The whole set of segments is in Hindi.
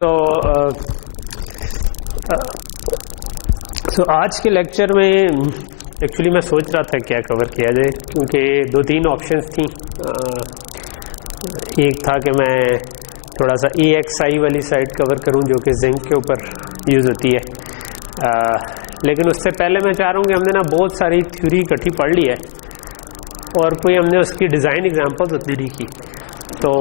तो आज के लेक्चर में एक्चुअली मैं सोच रहा था क्या कवर किया जाए, क्योंकि दो तीन ऑप्शंस थी। एक था कि मैं थोड़ा सा EXI वाली साइड कवर करूं जो कि जिंक के ऊपर यूज़ होती है, लेकिन उससे पहले मैं चाह रहा हूँ कि हमने ना बहुत सारी थ्योरी इकट्ठी पढ़ ली है और कोई हमने उसकी डिज़ाइन एग्जांपल्स उतनी नहीं की, तो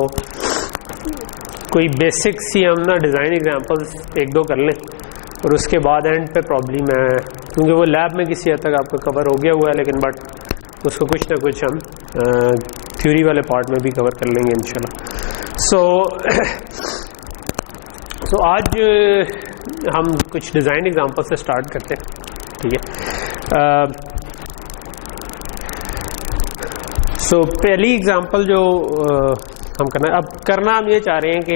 कोई बेसिक सी हम ना डिज़ाइन एग्जांपल्स एक दो कर लें और उसके बाद एंड पे प्रॉब्लम है, क्योंकि वो लैब में किसी हद तक आपका कवर हो गया हुआ है, लेकिन बट उसको कुछ ना कुछ हम थ्योरी वाले पार्ट में भी कवर कर लेंगे इंशाल्लाह। सो आज हम कुछ डिज़ाइन एग्जांपल से स्टार्ट करते हैं, ठीक है। सो पहली एग्जांपल जो हम करना हम ये चाह रहे हैं कि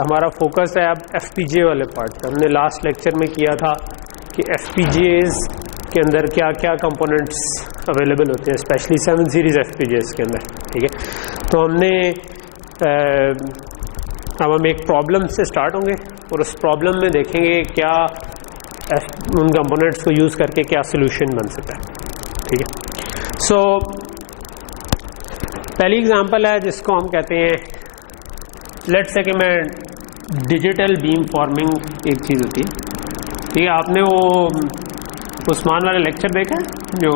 हमारा फोकस है अब FPGA वाले पार्ट पे। हमने लास्ट लेक्चर में किया था कि FPGAs के अंदर क्या क्या कंपोनेंट्स अवेलेबल होते हैं, स्पेशली 7 सीरीज़ FPGAs के अंदर, ठीक है। तो हमने अब हम एक प्रॉब्लम से स्टार्ट होंगे और उस प्रॉब्लम में देखेंगे क्या उन कंपोनेंट्स को यूज़ करके क्या सोल्यूशन बन सकता है, ठीक है। सो पहली एग्जांपल है जिसको हम कहते हैं, लेट्स से कि मैं डिजिटल बीम फॉर्मिंग एक चीज़ होती है, ठीक है। आपने वो उस्मान वाला लेक्चर देखा है जो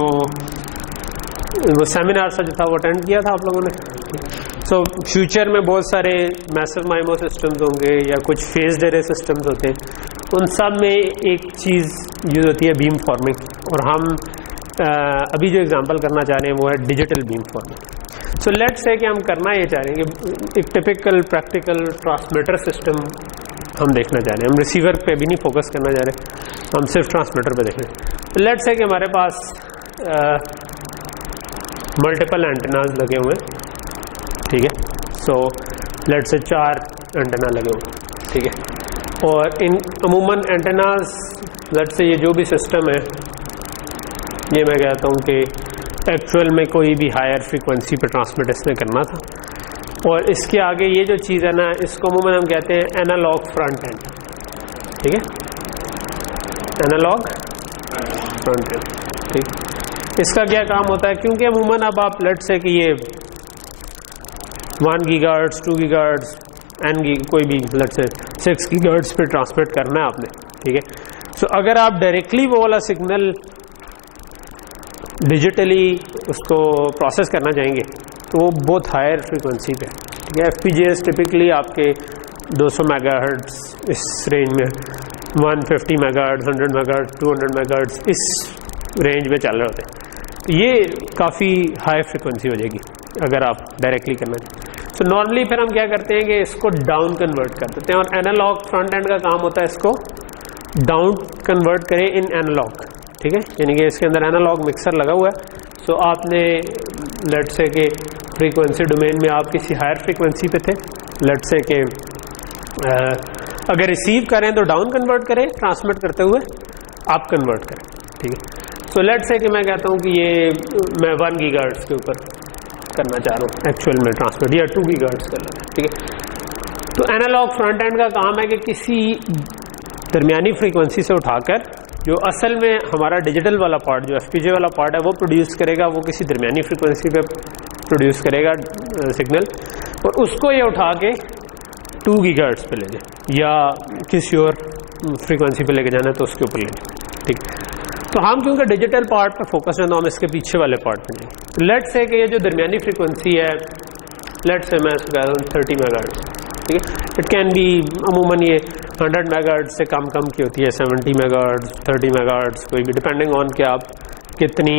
वो सेमिनार सा जो था वो अटेंड किया था आप लोगों ने। सो फ्यूचर में बहुत सारे मैसिव माइमो सिस्टम्स होंगे या कुछ फेज्ड एरे सिस्टम्स होते हैं, उन सब में एक चीज़ यूज़ होती है बीम फॉर्मिंग, और हम अभी जो एग्जांपल करना चाह रहे हैं वो है digital beam forming. So let's say कि हम करना ये चाह रहे हैं कि एक टिपिकल प्रैक्टिकल ट्रांसमीटर सिस्टम हम देखना चाह रहे हैं। हम रिसीवर पे भी नहीं फोकस करना चाह रहे, हम सिर्फ ट्रांसमीटर पे देख रहे हैं। लेट्स से कि हमारे पास मल्टीपल एंटेनाज लगे हुए हैं, ठीक है। सो लेट्स से 4 एंटेना लगे हुए, ठीक है। और इन अमूमन एंटेनाज, लेट्स से ये जो भी सिस्टम है, ये मैं कहता हूँ कि एक्चुअल में कोई भी हायर फ्रीक्वेंसी पे ट्रांसमिट इसने करना था, और इसके आगे ये जो चीज़ है ना, इसको अमूमन हम कहते हैं एनालॉग फ्रंट एंड, ठीक है, एनालॉग फ्रंट एंड, ठीक। इसका क्या काम होता है, क्योंकि अमूमन अब आप लेट्स से कि ये 1 गीगाहर्ट्ज़ 2 गीगाहर्ट्ज़ कोई भी लेट्स से 6 गीगाहर्ट्ज़ पे ट्रांसमिट करना है आपने, ठीक है। सो अगर आप डायरेक्टली वो वाला सिग्नल डिजिटली उसको प्रोसेस करना चाहेंगे तो वो बहुत हायर फ्रीक्वेंसी पे, ठीक है। FPGAs टिपिकली आपके 200 मेगाहर्ट्ज़ इस रेंज में, 150 मेगाहर्ट्ज़ 100 मेगाहर्ट्ज़ 200 मेगाहर्ट्ज़ इस रेंज में चल रहे होते हैं। तो ये काफ़ी हाई फ्रीक्वेंसी हो जाएगी अगर आप डायरेक्टली करना चाहें। तो नॉर्मली फिर हम क्या करते हैं कि इसको डाउन कन्वर्ट कर देते हैं, और एनालॉग फ्रंट एंड का काम होता है इसको डाउन कन्वर्ट करें इन एनालॉग, ठीक है। यानी कि इसके अंदर एनालॉग मिक्सर लगा हुआ है। सो आपने लेट्स से कि फ्रीक्वेंसी डोमेन में आप किसी हायर फ्रीक्वेंसी पे थे, लेट्स से कि अगर रिसीव करें तो डाउन कन्वर्ट करें, ट्रांसमिट करते हुए आप कन्वर्ट करें, ठीक है। सो लेट्स से कि मैं कहता हूँ कि ये मैं 1 गीगाहर्ट्ज़ के ऊपर करना चाह रहा हूँ एक्चुअल में ट्रांसमिट, या 2 गीगाहर्ट्ज़ कर लेना, ठीक है। तो एनालॉग फ्रंट एंड का काम है कि किसी दरमियानी फ्रीक्वेंसी से उठाकर जो असल में हमारा डिजिटल वाला पार्ट, जो FPGA वाला पार्ट है, वो प्रोड्यूस करेगा, वो किसी दरमियानी फ्रीक्वेंसी पे प्रोड्यूस करेगा सिग्नल, और उसको ये उठा के 2 गीगाहर्ट्ज़ पे ले जाए या किसी और फ्रीक्वेंसी पे लेके जाना है तो उसके ऊपर ले जाए, ठीक। तो हम क्योंकि डिजिटल पार्ट पे फोकस है तो हम इसके पीछे वाले पार्ट पे जाएंगे। लेट्स से कि ये जो दरमियानी फ्रीक्वेंसी है, लेट्स से मैं इसको कह रहा हूँ 30 मेगाहर्ट्ज़, ठीक है। इट कैन बी अमूमन ये 100 मेगाहर्ट्ज़ से कम की होती है, 70 मेगाहर्ट्ज़ 30 मेगाहर्ट्ज़, कोई भी डिपेंडिंग ऑन कि आप कितनी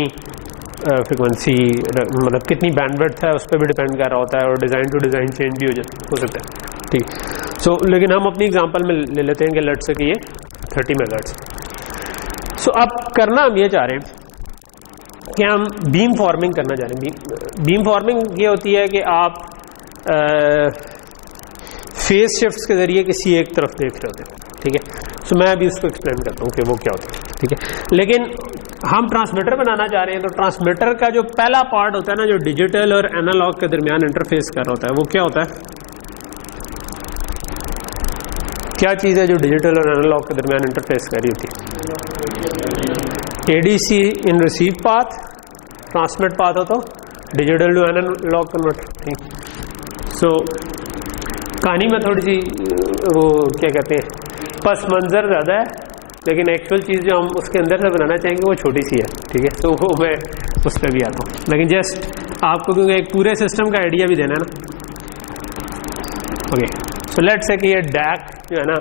फ्रीक्वेंसी मतलब कितनी बैंडविड्थ है उस पर भी डिपेंड कर रहा होता है, और डिज़ाइन टू डिज़ाइन चेंज भी हो सकता है, ठीक। सो लेकिन हम अपनी एग्जांपल में ले लेते हैं कि लेट्स से कि ये 30 मेगाहर्ट्ज़। सो अब करना हम ये चाह रहे हैं कि हम बीम फॉर्मिंग करना चाह रहे हैं। बीम फॉर्मिंग ये होती है कि आप फेज शिफ्ट्स के जरिए किसी एक तरफ देख रहे होते हैं, ठीक है। सो मैं अभी उसको एक्सप्लेन करता हूँ कि वो क्या होता है, ठीक है। लेकिन हम ट्रांसमीटर बनाना चाह रहे हैं, तो ट्रांसमीटर का जो पहला पार्ट होता है ना, जो डिजिटल और एनालॉग के दरमियान इंटरफेस कर रहा होता है, वो क्या होता है, क्या चीज़ है जो डिजिटल और एनालॉग के दरमियान इंटरफेस कर रही होती है? ADC इन रिसीव पाथ, ट्रांसमिट पाथ हो तो डिजिटल टू एनालॉग कन्वर्टर। सो कहानी में थोड़ी सी वो क्या कहते हैं पस मंजर ज़्यादा है, लेकिन एक्चुअल चीज़ जो हम उसके अंदर से बनाना चाहेंगे वो छोटी सी है, ठीक है। तो वो मैं उस पर भी आता हूँ, लेकिन जस्ट आपको क्योंकि एक पूरे सिस्टम का आइडिया भी देना है ना। ओके, सो लेट्स से कि ये डैक जो है ना,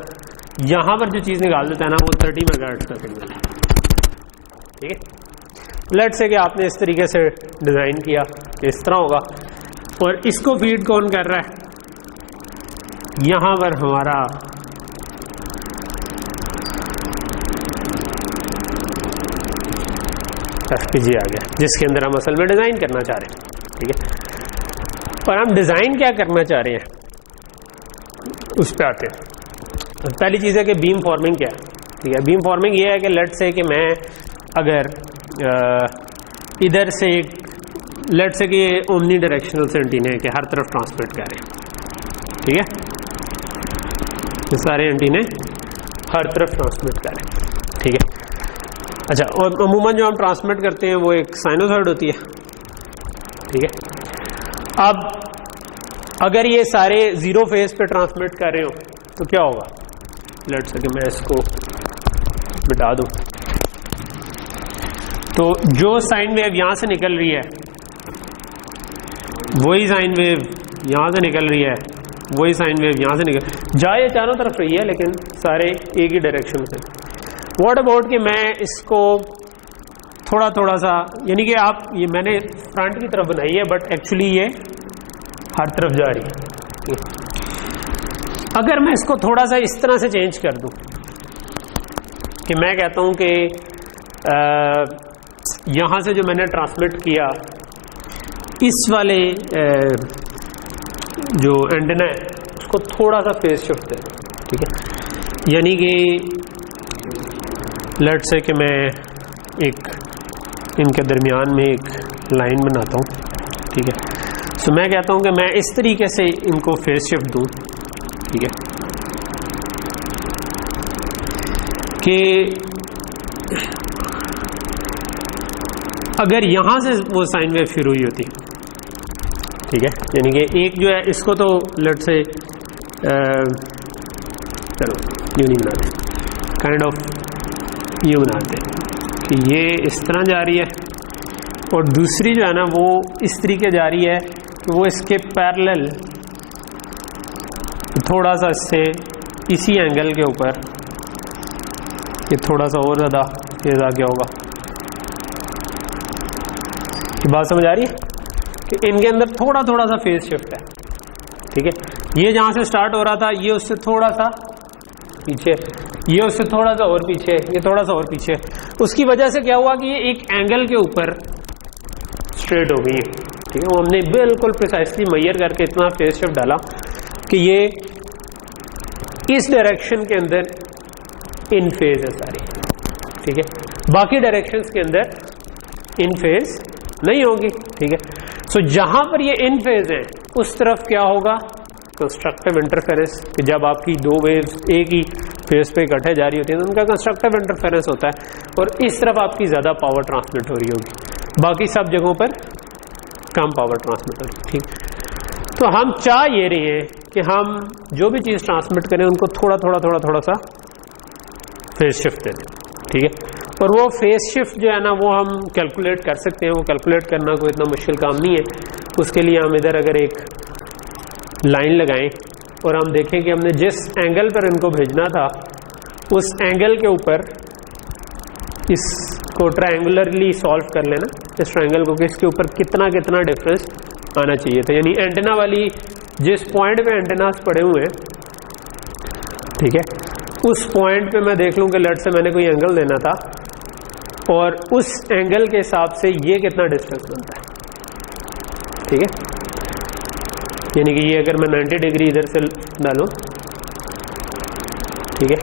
यहाँ पर जो चीज़ निकाल देता है ना वो 30 मेगाहर्ट्ज़ का सिग्नल है, ठीक है। लेट्स से कि आपने इस तरीके से डिज़ाइन किया, इस तरह होगा, और इसको फीड कौन कर रहा है? यहाँ पर हमारा FPGA आ गया, जिसके अंदर हम असल में डिज़ाइन करना चाह रहे हैं, ठीक है। और हम डिज़ाइन क्या करना चाह रहे हैं उस पर आते हैं। पहली चीज़ है कि बीम फॉर्मिंग क्या है, ठीक है। बीम फॉर्मिंग ये है कि लेट्स से कि मैं अगर इधर से लेट्स से कि ये ओमनी डायरेक्शनल से एंटीने के हर तरफ ट्रांसमिट कर रहे हैं, ठीक है। ये सारे एंटीने हर तरफ ट्रांसमिट कर रहे हैं, ठीक है। अच्छा, और अमूमन जो हम ट्रांसमिट करते हैं वो एक साइनोसॉइड होती है, ठीक है। अब अगर ये सारे जीरो फेज पे ट्रांसमिट कर रहे हो तो क्या होगा? लेट्स से कि मैं इसको मिटा दूं, तो जो साइन वेव यहां से निकल रही है वही साइन वेव यहां से निकल रही है, वही साइन वेव यहां से निकल जाए चारों तरफ रही है, लेकिन सारे एक ही डायरेक्शन से। व्हाट अबाउट कि मैं इसको थोड़ा थोड़ा सा, यानी कि आप ये मैंने फ्रंट की तरफ बनाई है बट एक्चुअली ये हर तरफ जा रही है। अगर मैं इसको थोड़ा सा इस तरह से चेंज कर दूं कि मैं कहता हूं कि यहां से जो मैंने ट्रांसमिट किया इस वाले जो एंटेना है उसको थोड़ा सा फेस शिफ्ट दे, ठीक है। यानी कि लेट्स से कि मैं एक इनके दरमियान में एक लाइन बनाता हूं, ठीक है। सो मैं कहता हूं कि मैं इस तरीके से इनको फेस शिफ्ट दूं, ठीक है, कि अगर यहां से वो साइन वेव शुरू हुई होती, ठीक है, यानी कि एक जो है इसको तो लेट्स से चलो यूं नहीं बनाते, काइंड ऑफ यूं बनाते कि ये इस तरह जा रही है और दूसरी जो है ना वो इस तरीके जा रही है कि वो इसके पैरेलल थोड़ा सा इससे इसी एंगल के ऊपर ये थोड़ा सा और ज़्यादा तेज आ गया होगा। ये बात समझ आ रही है कि इनके अंदर थोड़ा थोड़ा सा फेज शिफ्ट है, ठीक है। ये जहाँ से स्टार्ट हो रहा था ये उससे थोड़ा सा पीछे, ये उससे थोड़ा सा और पीछे, ये थोड़ा सा और पीछे। उसकी वजह से क्या हुआ कि ये एक एंगल के ऊपर स्ट्रेट हो गई है, ठीक है। वो हमने बिल्कुल प्रिसाइसली मेजर करके इतना फेज शिफ्ट डाला कि ये इस डायरेक्शन के अंदर इन फेज है सारी, ठीक है। बाकी डायरेक्शंस के अंदर इन फेज नहीं होगी, ठीक है। सो जहां पर ये इन फेज है उस तरफ क्या होगा? कंस्ट्रक्टिव इंटरफेरेंस, कि जब आपकी दो वेव्स एक ही फेज पे इकट्ठे जा रही होती है तो उनका कंस्ट्रक्टिव इंटरफेरेंस होता है और इस तरफ आपकी ज़्यादा पावर ट्रांसमिट हो रही होगी, बाकी सब जगहों पर कम पावर ट्रांसमिट हो रही है, ठीक। तो हम चाह ये रहे हैं कि हम जो भी चीज़ ट्रांसमिट करें उनको थोड़ा थोड़ा थोड़ा थोड़ा सा फेज शिफ्ट दे दें, ठीक है। और वो फेज शिफ्ट जो है ना वो हम कैलकुलेट कर सकते हैं, वो कैलकुलेट करना कोई इतना मुश्किल काम नहीं है। उसके लिए हम इधर अगर एक लाइन लगाएं और हम देखें कि हमने जिस एंगल पर इनको भेजना था उस एंगल के ऊपर इसको ट्रायंगुलरली सॉल्व कर लेना, इस ट्रायंगल को, कि इसके ऊपर कितना कितना डिफरेंस आना चाहिए था। यानी एंटेना वाली जिस पॉइंट पे एंटेनास पड़े हुए हैं, ठीक है, उस पॉइंट पे मैं देख लूं कि लेट से मैंने कोई एंगल देना था और उस एंगल के हिसाब से ये कितना डिस्टेंस बनता है, ठीक है। यानी कि ये अगर मैं 90 डिग्री इधर से डालूं, ठीक है,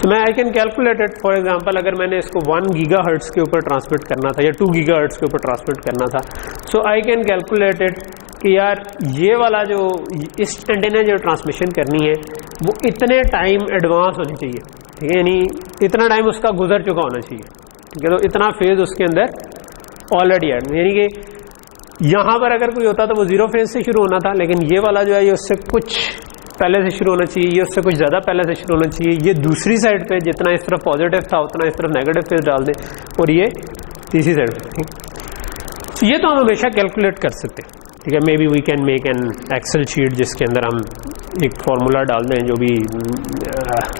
तो मैं I can calculate it. For example अगर मैंने इसको 1 गीगाहर्ट्ज़ के ऊपर ट्रांसमिट करना था या 2 गीगाहर्ट्ज़ के ऊपर ट्रांसमिट करना था, सो आई कैन कैलकुलेट इट कि यार ये वाला जो इस एंटेना जो ट्रांसमिशन करनी है वो इतने टाइम एडवांस होनी चाहिए, ठीक है, यानी इतना टाइम उसका गुजर चुका होना चाहिए, ठीक है। तो इतना फेज उसके अंदर ऑलरेडी है, यानी कि यहाँ पर अगर कोई होता तो वो 0 फेज से शुरू होना था, लेकिन ये वाला जो है ये उससे कुछ पहले से शुरू होना चाहिए, ये उससे कुछ ज़्यादा पहले से शुरू होना चाहिए। ये दूसरी साइड पे जितना इस तरफ पॉजिटिव था उतना इस तरफ नेगेटिव फेज डाल दें, और ये तीसरी साइड पे, ठीक। ये तो हम हमेशा कैलकुलेट कर सकते हैं, ठीक है। Maybe we can make an Excel sheet जिसके अंदर हम एक फार्मूला डाल दें जो भी,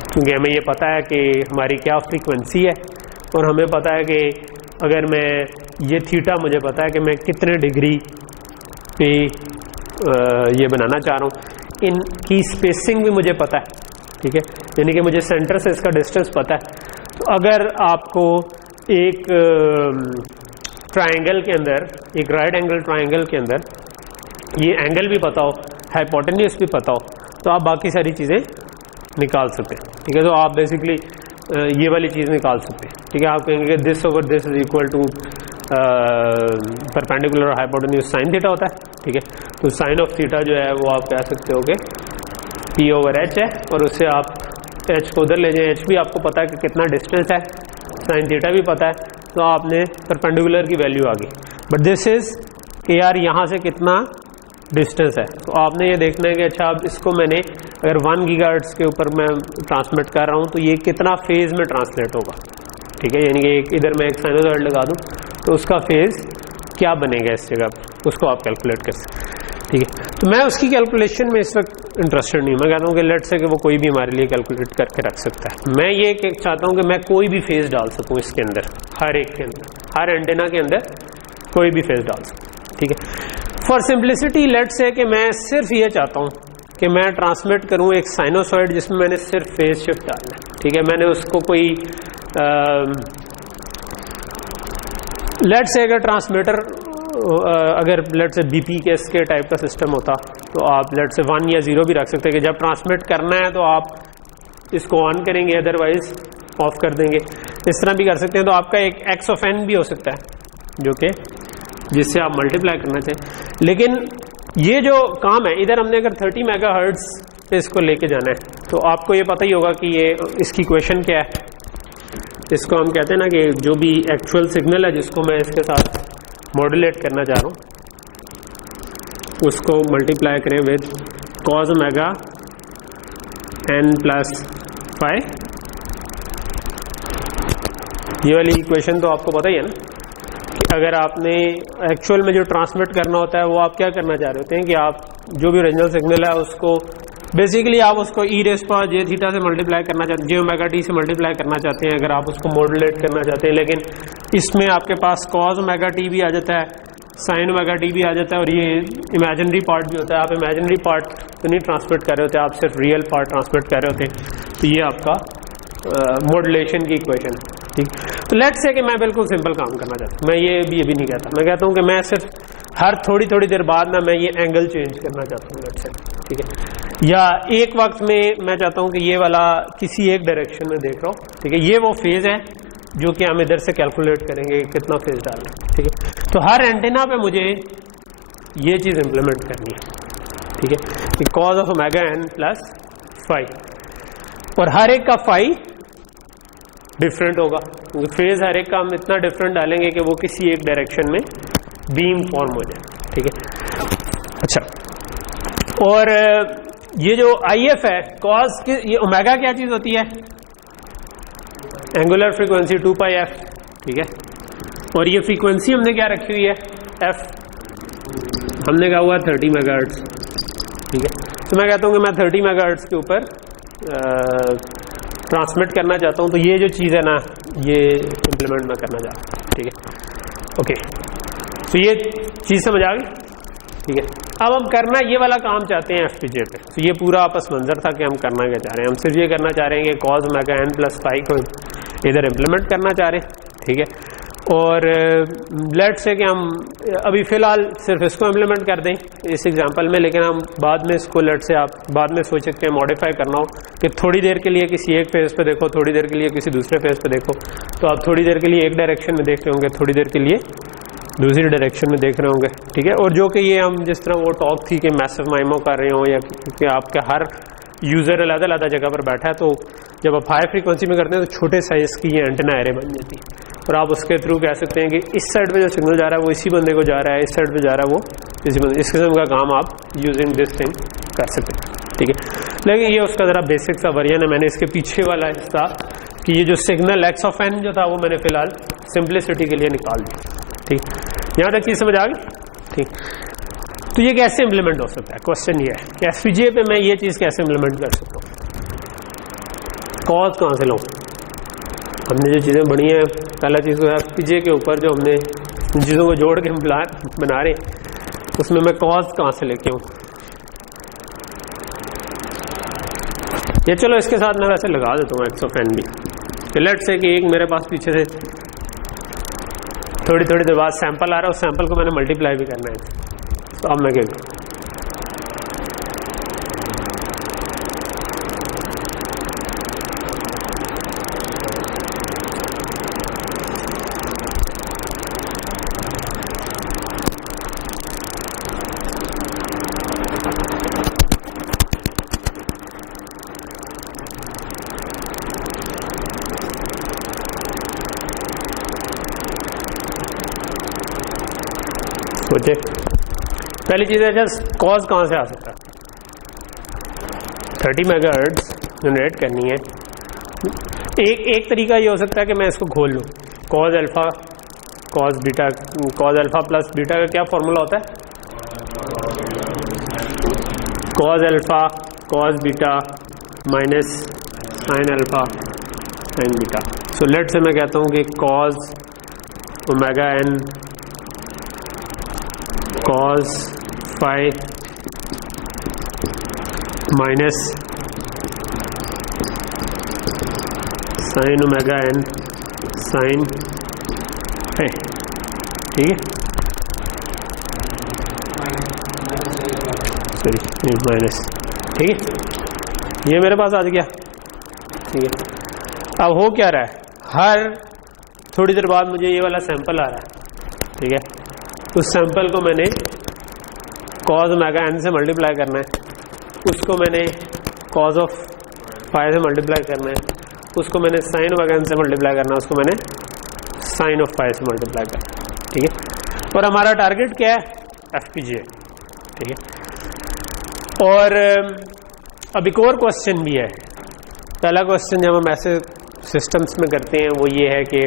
क्योंकि हमें ये पता है कि हमारी क्या फ्रीक्वेंसी है, और हमें पता है कि अगर मैं ये थीटा मुझे पता है कि मैं कितने डिग्री पे ये बनाना चाह रहा हूँ, इनकी स्पेसिंग भी मुझे पता है, ठीक है, यानी कि मुझे सेंटर से इसका डिस्टेंस पता है। तो अगर आपको एक ट्रायंगल के अंदर, एक राइट एंगल ट्रायंगल के अंदर ये एंगल भी पता हो, हाइपोटेन्यूज भी पता हो, तो आप बाकी सारी चीज़ें निकाल सकते हैं, ठीक है। तो आप बेसिकली ये वाली चीज़ निकाल सकते हैं, ठीक है। आप कहेंगे कि this over this is equal to perpendicular hypotenuse sine theta होता है, ठीक है। तो साइन ऑफ थीटा जो है वो आप कह सकते हो कि पी ओवर एच है, और उससे आप एच को उधर ले जाएं, एच भी आपको पता है कि कितना डिस्टेंस है, साइन थीटा भी पता है, तो आपने परपेंडिकुलर की वैल्यू आ गई। बट दिस इज कि यार यहाँ से कितना डिस्टेंस है, तो आपने ये देखना है कि अच्छा अब इसको मैंने अगर 1 गीगाहर्ट्ज़ के ऊपर मैं ट्रांसमिट कर रहा हूँ तो ये कितना फेज में ट्रांसलेट होगा, ठीक है। यानी कि इधर मैं एक साइनोसॉइड लगा दूँ तो उसका फेज क्या बनेगा इस जगह, उसको आप कैलकुलेट कर सकते, ठीक है। तो मैं उसकी कैलकुलेशन में इस वक्त इंटरेस्टेड नहीं हूँ, मैं कहता हूँ कि लेट्स से कि वो कोई भी हमारे लिए कैलकुलेट करके रख सकता है। मैं ये चाहता हूँ कि मैं कोई भी फेज डाल सकूँ इसके अंदर, हर एक के अंदर, हर एंटेना के अंदर कोई भी फेज डाल सकूँ, ठीक है। फॉर सिंप्लिसिटी लेट्स से कि मैं सिर्फ ये चाहता हूँ कि मैं ट्रांसमिट करूँ एक साइनोसॉइड जिसमें मैंने सिर्फ फेज शिफ्ट डालना है, ठीक है। मैंने उसको कोई लेट्स से अगर ट्रांसमीटर अगर लेट्स से बीपी के इसके टाइप का सिस्टम होता तो आप लेट्स से 1 या 0 भी रख सकते हैं कि जब ट्रांसमिट करना है तो आप इसको ऑन करेंगे, अदरवाइज ऑफ कर देंगे, इस तरह भी कर सकते हैं। तो आपका एक एक्स ऑफ एन भी हो सकता है जो कि जिससे आप मल्टीप्लाई करना चाहें। लेकिन ये जो काम है इधर हमने अगर 30 मेगाहर्ट्ज पे इसको लेके जाना है तो आपको ये पता ही होगा कि ये इसकी इक्वेशन क्या है। इसको हम कहते हैं ना कि जो भी एक्चुअल सिग्नल है जिसको मैं इसके साथ मॉड्यूलेट करना चाह रहा हूँ उसको मल्टीप्लाई करें with cos omega n plus five. ये वाली इक्वेशन तो आपको पता ही है ना कि अगर आपने एक्चुअल में जो ट्रांसमिट करना होता है वो आप क्या करना चाह रहे होते हैं कि आप जो भी ओरिजिनल सिग्नल है उसको बेसिकली आप उसको e rays power j theta से मल्टीप्लाई करना चाहते हैं, j ओमेगा t से मल्टीप्लाई करना चाहते हैं अगर आप उसको मॉड्यूलेट करना चाहते हैं। लेकिन इसमें आपके पास cos ओमेगा t भी आ जाता है, sin ओमेगा t भी आ जाता है, और ये इमेजिनरी पार्ट भी होता है। आप इमेजिनरी पार्ट तो नहीं ट्रांसमिट कर रहे होते, आप सिर्फ रियल पार्ट ट्रांसमिट कर रहे होते हैं। तो ये आपका मॉड्यूलेशन की इक्वेशन है, ठीक। तो लेट्स से कि मैं बिल्कुल सिंपल काम करना चाहता हूँ, मैं ये भी नहीं कहता, मैं कहता हूँ कि मैं सिर्फ हर थोड़ी थोड़ी देर बाद ना मैं ये एंगल चेंज करना चाहता हूँ लेट्स से, ठीक है। या एक वक्त में मैं चाहता हूँ कि ये वाला किसी एक डायरेक्शन में देख रहा हूँ, ठीक है। ये वो फेज है जो कि हम इधर से कैलकुलेट करेंगे कितना फेज डालना है, ठीक है। तो हर एंटेना पे मुझे ये चीज़ इंप्लीमेंट करनी है, ठीक है, cos of omega n plus five, और हर एक का फाइव डिफरेंट होगा क्योंकि फेज हर एक का हम इतना डिफरेंट डालेंगे कि वो किसी एक डायरेक्शन में बीम फॉर्म हो जाए, ठीक है। अच्छा, और ये जो IF है cos की, ये ओमेगा क्या चीज़ होती है, एंगुलर फ्रीक्वेंसी 2πf, ठीक है। और ये फ्रीक्वेंसी हमने क्या रखी हुई है f, हमने कहा हुआ 30 मेगाहर्ट्ज, ठीक है। तो मैं कहता हूँ कि मैं 30 मेगाहर्ट्ज के ऊपर ट्रांसमिट करना चाहता हूँ, तो ये जो चीज़ है ना ये इम्प्लीमेंट मैं करना चाहता हूँ, ठीक है। ओके, तो ये चीज़ समझ आ गई, ठीक है। अब हम करना ये वाला काम चाहते हैं FPGA पे। तो ये पूरा आपस मंजर था कि हम करना क्या चाह रहे हैं। हम सिर्फ ये करना चाह रहे हैं कि cos omega n plus five को इधर इम्प्लीमेंट करना चाह रहे हैं, ठीक है। और लेट्स से कि हम अभी फ़िलहाल सिर्फ इसको इम्प्लीमेंट कर दें इस एग्जांपल में, लेकिन हम बाद में इसको लेट्स से आप बाद में सोच सकते हैं मॉडिफाई करना हो कि थोड़ी देर के लिए किसी एक फेज़ पे देखो, थोड़ी देर के लिए किसी दूसरे फेज़ पे देखो। तो आप थोड़ी देर के लिए एक डायरेक्शन में देख रहे होंगे, थोड़ी देर के लिए दूसरी डायरेक्शन में देख रहे होंगे, ठीक है। और जो कि ये हम जिस तरह वो टॉक थी कि मैसिव माइमो कर रहे हो या कि आपके हर यूज़र अलग जगह पर बैठा है, तो जब आप हाई फ्रीक्वेंसी में करते हैं तो छोटे साइज़ की ये एंटेना एरे बन जाती है, और आप उसके थ्रू कह सकते हैं कि इस साइड पे जो सिग्नल जा रहा है वो इसी बंदे को जा रहा है, इस साइड पे जा रहा है वो इसी बंदे, इस किस्म का काम आप यूजिंग दिस थिंग कर सकते हैं, ठीक है। लेकिन ये उसका ज़रा बेसिक सा वर्जन है। मैंने इसके पीछे वाला हिस्सा कि ये जो सिग्नल एक्स ऑफ एन जो था वो मैंने फिलहाल सिंप्लिसिटी के लिए निकाल दिया, ठीक। यहाँ तक चीज़ समझ आ गई, ठीक। तो ये कैसे इम्प्लीमेंट हो सकता है, क्वेश्चन ये है कि एफपीजीए पे मैं ये चीज़ कैसे इम्प्लीमेंट कर सकता हूँ। कॉज कहाँ से लूँ, हमने जो चीज़ें बनी हैं, पहला चीज़ तो है एफपीजीए के ऊपर जो हमने इन चीज़ों को जोड़ के हम बना रहे, उसमें मैं कॉज कहाँ से लेके आऊँ। ये चलो इसके साथ मैं वैसे लगा देता हूँ एक्स ऑफ एन भी। लेट से कि एक मेरे पास पीछे से थोड़ी देर बाद सैंपल आ रहा है, उस सैंपल को मैंने मल्टीप्लाई भी करना है, तो अब मैं क्या करूँ, सोचे। पहली चीज़ है जस्ट कॉज कहाँ से आ सकता है। 30 मेगाहर्ट्ज़ जनरेट करनी है। एक तरीका ये हो सकता है कि मैं इसको खोल लूँ, cos alpha cos beta, cos alpha plus beta का क्या फॉर्मूला होता है, cos alpha cos beta minus sine alpha sine beta. So let's say मैं कहता हूँ कि cos omega N cos phi minus sine omega N sine है, ठीक है, सॉरी माइनस, ठीक है, ये मेरे पास आ गया, ठीक है। अब हो क्या रहा है, हर थोड़ी देर बाद मुझे ये वाला सैंपल आ रहा है, ठीक है। उस सैंपल को मैंने कॉज ओमेगा एन से मल्टीप्लाई करना है, उसको मैंने कॉज ऑफ फाई से मल्टीप्लाई करना है, उसको मैंने साइन ओमेगा एन से मल्टीप्लाई करना है, उसको मैंने साइन ऑफ फाई से मल्टीप्लाई करना है, ठीक है। और हमारा टारगेट क्या है, एफपीजीए, ठीक है। और अब एक और क्वेश्चन भी है। पहला क्वेश्चन जब हम ऐसे सिस्टम्स में करते हैं वो ये है कि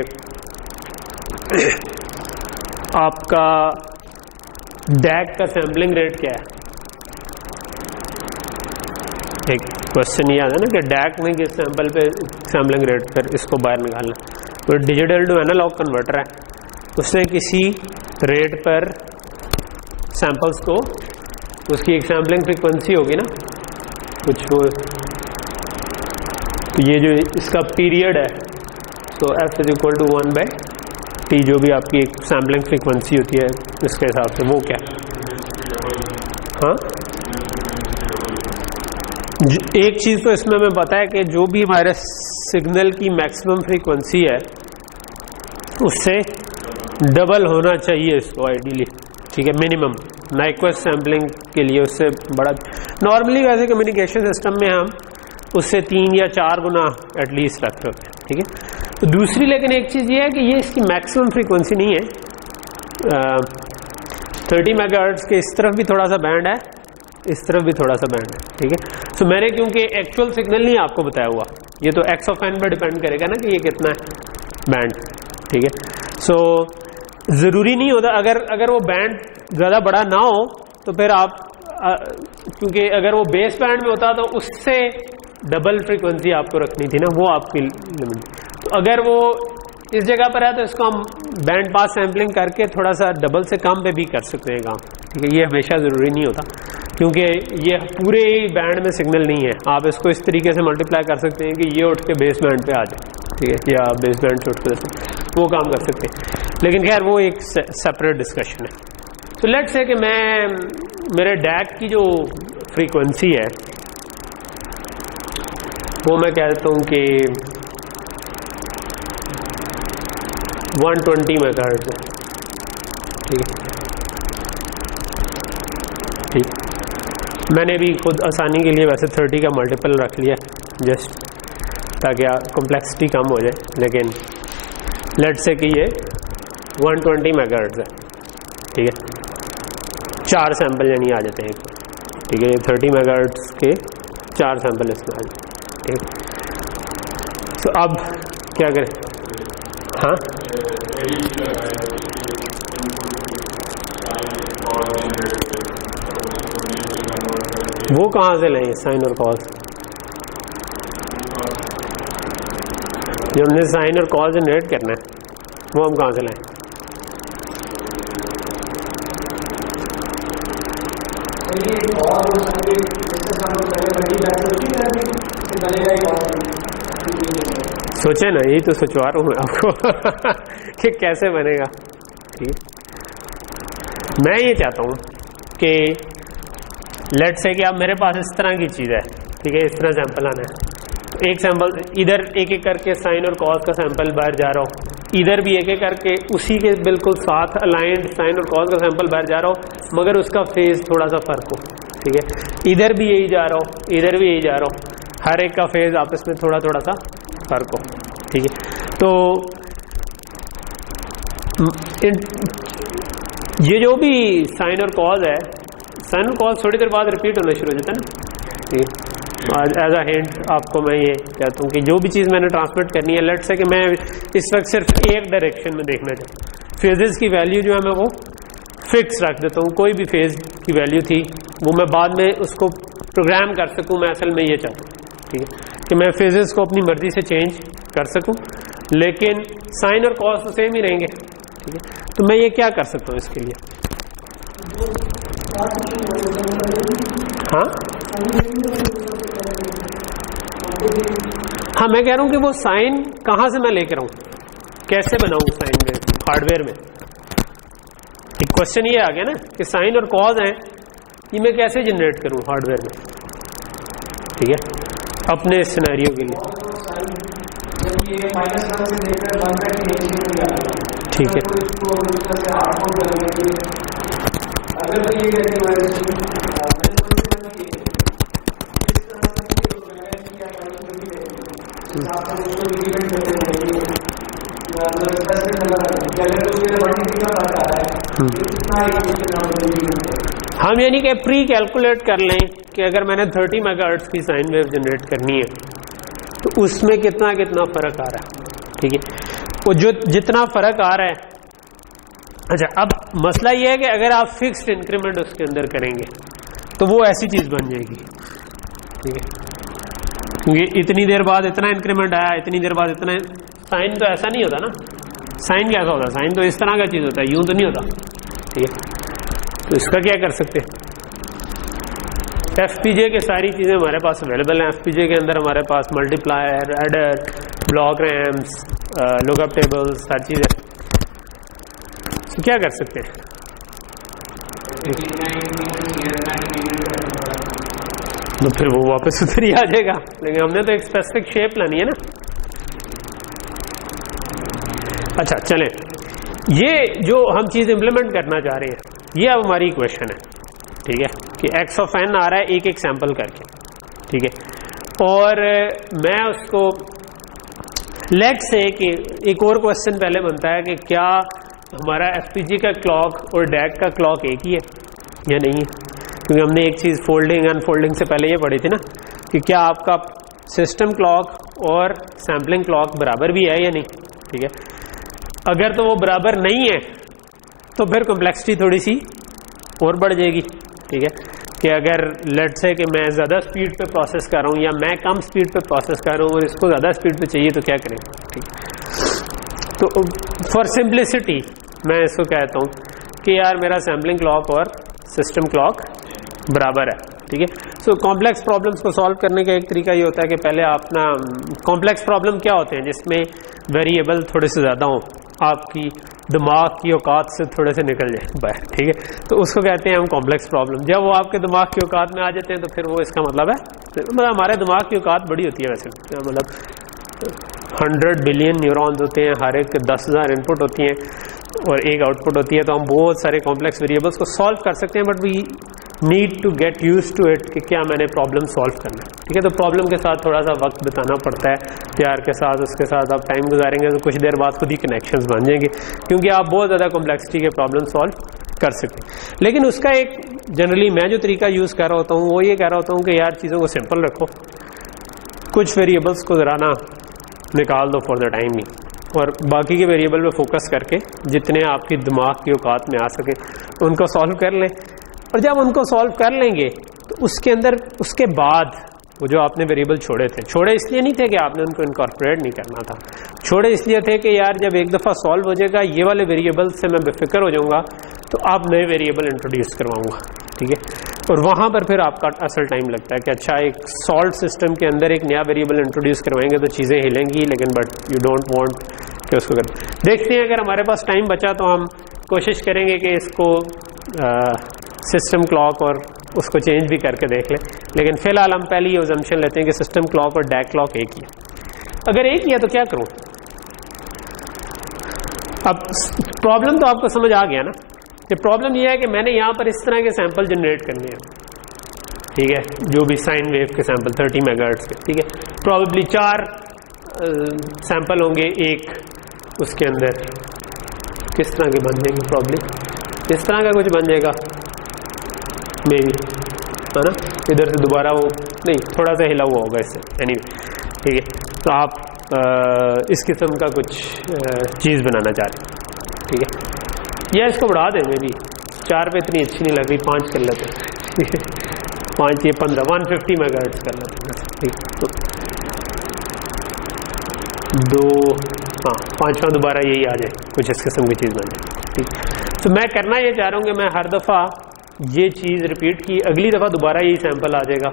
आपका डैक का सैम्पलिंग रेट क्या है। एक क्वेश्चन ये आता है ना कि डैक में किस सैंपल पे सैम्पलिंग रेट पर इसको बाहर निकालना। तो डिजिटल टू एनालॉग कन्वर्टर है, उसने किसी रेट पर सैंपल्स को, उसकी एक सैम्पलिंग फ्रीक्वेंसी होगी ना कुछ वो, तो ये जो इसका पीरियड है, तो f is equal to 1/t, जो भी आपकी एक सैम्पलिंग फ्रीक्वेंसी होती है इसके हिसाब से वो क्या, हाँ। एक चीज़ तो इसमें हमें पता है कि जो भी हमारे सिग्नल की मैक्सिमम फ्रीक्वेंसी है उससे डबल होना चाहिए इसको आइडियली, ठीक है, मिनिमम। नाइक्वेस्ट सैम्पलिंग के लिए उससे बड़ा, नॉर्मली वैसे कम्युनिकेशन सिस्टम में हम उससे 3 या 4 गुना एटलीस्ट रखते होते हैं, ठीक है। तो दूसरी लेकिन एक चीज़ ये है कि ये इसकी मैक्सिमम फ्रीक्वेंसी नहीं है। 30 मेगाहर्ट्ज़ के इस तरफ भी थोड़ा सा बैंड है, इस तरफ भी थोड़ा सा बैंड है, ठीक है। तो मैंने क्योंकि एक्चुअल सिग्नल नहीं आपको बताया हुआ, ये तो एक्स ऑफ एन पर डिपेंड करेगा ना कि ये कितना है बैंड, ठीक है। सो ज़रूरी नहीं होता, अगर वो बैंड ज़्यादा बड़ा ना हो तो फिर आप क्योंकि अगर वो बेस बैंड में होता तो उससे डबल फ्रीक्वेंसी आपको रखनी थी ना, वो आपकी लिमिट। तो अगर वो इस जगह पर है तो इसको हम बैंड पास सैम्पलिंग करके थोड़ा सा डबल से कम पे भी कर सकते हैं काम, ठीक है। ये हमेशा ज़रूरी नहीं होता क्योंकि ये पूरे बैंड में सिग्नल नहीं है। आप इसको इस तरीके से मल्टीप्लाई कर सकते हैं कि ये उठ के बेस बैंड पे आ जाए, ठीक है, या बेस बैंड से उठ के वो काम कर सकते हैं, लेकिन खैर वो एक सेपरेट डिस्कशन है। तो लेट्स से कि मेरे डैक की जो फ्रीक्वेंसी है वो मैं कह देता हूँ कि 120 मेगाहर्ट्ज़ है, ठीक है, ठीक। मैंने भी खुद आसानी के लिए वैसे 30 का मल्टीपल रख लिया जस्ट ताकि कॉम्प्लेक्सिटी कम हो जाए, लेकिन लेट्स से कि ये 120 मेगाहर्ट्ज़ है, ठीक है, 4 सैंपल यानी आ जाते हैं एक, ठीक है, ये 30 मेगाहर्ट्ज़ के 4 सैंपल इसमें आ जाते हैं, ठीक है। तो अब क्या करें? हाँ, वो कहाँ से लें साइन और कॉस? जो हमने साइन और कॉस जनरेट करना है वो हम कहाँ से लाएं? सोचे ना, यही तो सोचवा रहा हूँ मैं आपको कि कैसे बनेगा। ठीक, मैं ये चाहता हूँ कि लेट्स से कि अब मेरे पास इस तरह की चीज़ है, ठीक है, इस तरह सैंपल आना है, तो एक सैंपल इधर एक एक करके साइन और कॉस का सैंपल बाहर जा रहा हो, इधर भी एक एक करके उसी के बिल्कुल साथ अलाइंड साइन और कॉस का सैंपल बाहर जा रहा हो, मगर उसका फेज थोड़ा सा फर्क हो, ठीक है, इधर भी यही जा रहा हो, इधर भी यही जा रहा हो, हर एक का फेज आपस में थोड़ा थोड़ा सा फर्क हो, ठीक है। तो ये जो भी साइन और कॉस है, साइन और कॉस थोड़ी देर बाद रिपीट होना शुरू हो जाता है ना, ठीक है। आज एज अ हिंट आपको मैं ये कहता हूँ कि जो भी चीज़ मैंने ट्रांसमिट करनी है, लेट्स से कि मैं इस वक्त सिर्फ एक डायरेक्शन में देखना चाहूँ, फेजेस की वैल्यू जो है मैं वो फिक्स रख देता हूँ, कोई भी फेज की वैल्यू थी वो मैं बाद में उसको प्रोग्राम कर सकूँ, मैं असल में ये चाहता हूँ, ठीक है, कि मैं फेजेस को अपनी मर्जी से चेंज कर सकूँ, लेकिन साइन और कॉस तो सेम ही रहेंगे, ठीक है। तो मैं ये क्या कर सकता हूँ इसके लिए? हाँ हाँ, मैं कह रहा हूँ कि वो साइन कहाँ से मैं लेकर आऊँ, कैसे बनाऊँ साइन में हार्डवेयर में। एक क्वेश्चन ये आ गया ना कि साइन और कॉज हैं, ये मैं कैसे जनरेट करूँ हार्डवेयर में, ठीक है, अपने सिनेरियो के लिए, ठीक है। हम यानी कि प्री कैलकुलेट कर लें कि अगर मैंने 30 मेगाहर्ट्ज़ की साइन वेव जनरेट करनी है तो उसमें कितना कितना फर्क आ रहा है, ठीक है, वो जो जितना फर्क आ रहा है। अच्छा, अब मसला ये है कि अगर आप फिक्स्ड इंक्रीमेंट उसके अंदर करेंगे तो वो ऐसी चीज बन जाएगी, ठीक है, क्योंकि इतनी देर बाद इतना इंक्रीमेंट आया, इतनी देर बाद इतना। साइन तो ऐसा नहीं होता ना, साइन कैसा होता है? साइन तो इस तरह का चीज होता है, यूं तो नहीं होता, ठीक है। तो इसका क्या कर सकते हैं? एफपीजे के सारी चीजें हमारे पास अवेलेबल हैं। एफपीजे के अंदर हमारे पास multiplier, adder, block RAMs, lookup tables, हर चीज है। तो क्या कर सकते हैं? तो फिर वो वापस उधर ही आ जाएगा, लेकिन हमने तो एक स्पेसिफिक शेप लानी है ना। अच्छा चलें, ये जो हम चीज इंप्लीमेंट करना चाह रहे हैं ये अब हमारी इक्वेशन है, ठीक है, कि x ऑफ n आ रहा है एक एक सैंपल करके, ठीक है। और मैं उसको लेट से कि एक और क्वेश्चन पहले बनता है कि क्या हमारा एफपीजी का क्लॉक और डैक का क्लॉक एक ही है या नहीं है, क्योंकि हमने एक चीज़ फोल्डिंग अनफोल्डिंग से पहले ये पढ़ी थी ना कि क्या आपका सिस्टम क्लॉक और सैम्पलिंग क्लॉक बराबर भी है या नहीं, ठीक है। अगर तो वो बराबर नहीं है तो फिर कॉम्प्लेक्सिटी थोड़ी सी और बढ़ जाएगी, ठीक है, कि अगर लेट से कि मैं ज़्यादा स्पीड पे प्रोसेस कर रहा हूँ या मैं कम स्पीड पे प्रोसेस कर रहा हूँ और इसको ज़्यादा स्पीड पे चाहिए तो क्या करें, ठीक। तो फॉर सिंप्लिसिटी मैं इसको कहता हूँ कि यार मेरा सैम्पलिंग क्लॉक और सिस्टम क्लॉक बराबर है, ठीक है। सो कॉम्प्लेक्स प्रॉब्लम्स को सॉल्व करने का एक तरीका ये होता है कि पहले आप ना, कॉम्प्लेक्स प्रॉब्लम क्या होते हैं जिसमें वेरिएबल थोड़े से ज़्यादा हों, आपकी दिमाग की औकात से थोड़े से निकल जाए बाहर, ठीक है, तो उसको कहते हैं हम कॉम्प्लेक्स प्रॉब्लम। जब वो आपके दिमाग की औकात में आ जाते हैं तो फिर वो इसका मतलब है, मतलब हमारे दिमाग की औकात बड़ी होती है वैसे, मतलब 100 बिलियन न्यूरॉन्स होते हैं, हर एक 10,000 इनपुट होती हैं और एक आउटपुट होती है, तो हम बहुत सारे कॉम्प्लेक्स वेरिएबल्स को सॉल्व कर सकते हैं, but we need to get used to it कि क्या मैंने प्रॉब्लम सॉल्व करना है, ठीक है। तो प्रॉब्लम के साथ थोड़ा सा वक्त बिताना पड़ता है, प्यार के साथ उसके साथ आप टाइम गुजारेंगे तो कुछ देर बाद खुद ही कनेक्शंस बन जाएंगे, क्योंकि आप बहुत ज़्यादा कॉम्प्लेक्सिटी के प्रॉब्लम सॉल्व कर सकें। लेकिन उसका एक जनरली मैं जो तरीका यूज़ कर रहा होता हूँ वो ये कह रहा होता हूँ कि यार चीज़ों को सिंपल रखो, कुछ वेरिएबल्स को ज़रा ना निकाल दो फॉर द टाइम ही, और बाकी के वेरिएबल पे फोकस करके जितने आपकी दिमाग की औकात में आ सके उनको सॉल्व कर लें। और जब उनको सॉल्व कर लेंगे तो उसके अंदर उसके बाद वो जो आपने वेरिएबल छोड़े इसलिए नहीं थे कि आपने उनको इनकॉर्पोरेट नहीं करना था, छोड़े इसलिए थे कि यार जब एक दफ़ा सॉल्व हो जाएगा ये वाले वेरिएबल से मैं बेफिक्र हो जाऊंगा तो आप नए वेरिएबल इंट्रोड्यूस करवाऊंगा, ठीक है। और वहाँ पर फिर आपका असल टाइम लगता है कि अच्छा एक सॉल्व सिस्टम के अंदर एक नया वेरिएबल इंट्रोड्यूस करवाएंगे तो चीज़ें हिलेंगी, लेकिन बट यू डोंट वांट कि उसको करें। देखते हैं अगर हमारे पास टाइम बचा तो हम कोशिश करेंगे कि इसको सिस्टम क्लॉक और उसको चेंज भी करके देख लें, लेकिन फिलहाल हम पहले ये अजम्पशन लेते हैं कि सिस्टम क्लॉक और डैक क्लॉक एक ही है। अगर एक ही है तो क्या करूं? अब प्रॉब्लम तो आपको समझ आ गया ना। ये प्रॉब्लम ये है कि मैंने यहां पर इस तरह के सैंपल जनरेट करने हैं, ठीक है, जो भी साइन वेव के सैंपल 30 मेगाहर्ट्ज के, ठीक है। प्रॉबेबली 4 सैंपल होंगे एक उसके अंदर, किस तरह के बन जाएंगे, प्रॉब्ली इस तरह का कुछ बन जाएगा मे बी, है ना। इधर से दोबारा वो नहीं, थोड़ा सा हिला हुआ होगा इससे, एनीवे, ठीक है। तो आप इस किस्म का कुछ चीज़ बनाना चाह रहे हैं, ठीक है। या इसको बढ़ा दें, मे बी 4 पे इतनी अच्छी नहीं लग रही, 5 कर लेते हैं 5 ये 15 150 मेगाहर्ट्ज कर लेते हैं, ठीक। तो 2 हाँ 5वां दोबारा यही आ जाए, कुछ इस किस्म की चीज़ बन जाए, ठीक। तो मैं करना ये चाह रहा हूँ कि मैं हर दफ़ा ये चीज़ रिपीट की, अगली दफ़ा दोबारा यही सैंपल आ जाएगा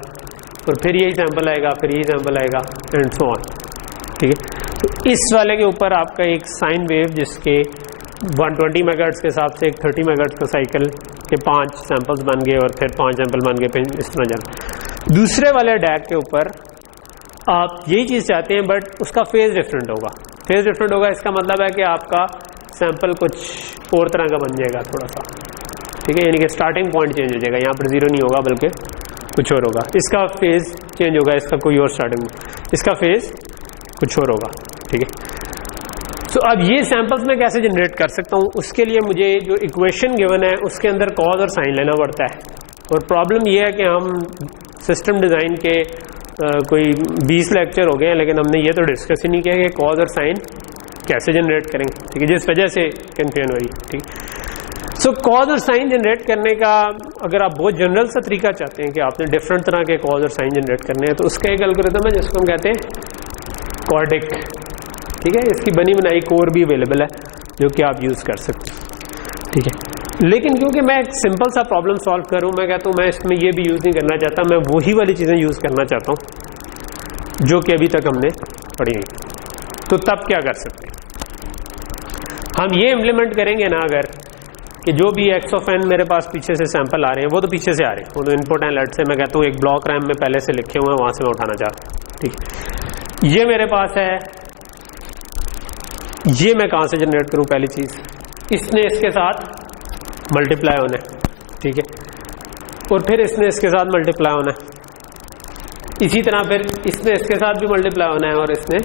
और फिर यही सैंपल आएगा, फिर यही सैंपल आएगा एंड सो ऑन, ठीक है। तो इस वाले के ऊपर आपका एक साइन वेव जिसके 120 मेगाहर्ट्ज के हिसाब से एक 30 मेगाहर्ट्ज का साइकिल के 5 सैंपल्स बन गए और फिर 5 सैंपल बन गए, फिर इस तरह जाना। दूसरे वाले डैक के ऊपर आप यही चीज़ चाहते हैं बट उसका फेज डिफरेंट होगा। फेज डिफरेंट होगा इसका मतलब है कि आपका सैंपल कुछ और तरह का बन जाएगा थोड़ा सा, ठीक है, यानी कि स्टार्टिंग पॉइंट चेंज हो जाएगा, यहाँ पर 0 नहीं होगा बल्कि कुछ और होगा। इसका फेज चेंज होगा, इसका कोई और स्टार्टिंग, इसका फेज कुछ और होगा, ठीक है। तो अब ये सैंपल्स मैं कैसे जनरेट कर सकता हूँ, उसके लिए मुझे जो इक्वेशन गिवन है उसके अंदर कॉज और साइन लेना पड़ता है। और प्रॉब्लम ये है कि हम सिस्टम डिज़ाइन के कोई 20 लेक्चर हो गए हैं, लेकिन हमने ये तो डिस्कस ही नहीं किया कि कॉज और साइन कैसे जनरेट करेंगे, ठीक है, जिस वजह से कन्फ्यूजन हो रही है, ठीक। सो कॉज और साइन जनरेट करने का अगर आप बहुत जनरल सा तरीका चाहते हैं कि आपने डिफरेंट तरह के कॉज और साइन जनरेट करने हैं, तो उसका एक एल्गोरिथम है जिसको हम कहते हैं कॉर्डिक, ठीक है। इसकी बनी बनाई कोर भी अवेलेबल है जो कि आप यूज़ कर सकते हैं, ठीक है। लेकिन क्योंकि मैं एक सिंपल सा प्रॉब्लम सॉल्व करूँ, मैं कहता हूँ मैं इसमें ये भी यूज़ नहीं करना चाहता, मैं वही वाली चीज़ें यूज़ करना चाहता हूँ जो कि अभी तक हमने पढ़ी नहीं। तो तब क्या कर सकते हैं हम? ये इम्प्लीमेंट करेंगे ना अगर कि जो भी एक्स ऑफ एन मेरे पास पीछे से सैंपल आ रहे हैं, वो तो पीछे से आ रहे हैं, वो तो इनपुट एंड लेट से मैं कहता हूँ एक ब्लॉक रैम में पहले से लिखे हुए हैं, वहाँ से मैं उठाना चाहता हूँ, ठीक। ये मेरे पास है, ये मैं कहाँ से जनरेट करूँ? पहली चीज़ इसने इसके साथ मल्टीप्लाई होना है, ठीक है, और फिर इसने इसके साथ मल्टीप्लाई होना है, इसी तरह फिर इसने इसके साथ भी मल्टीप्लाई होना है और इसने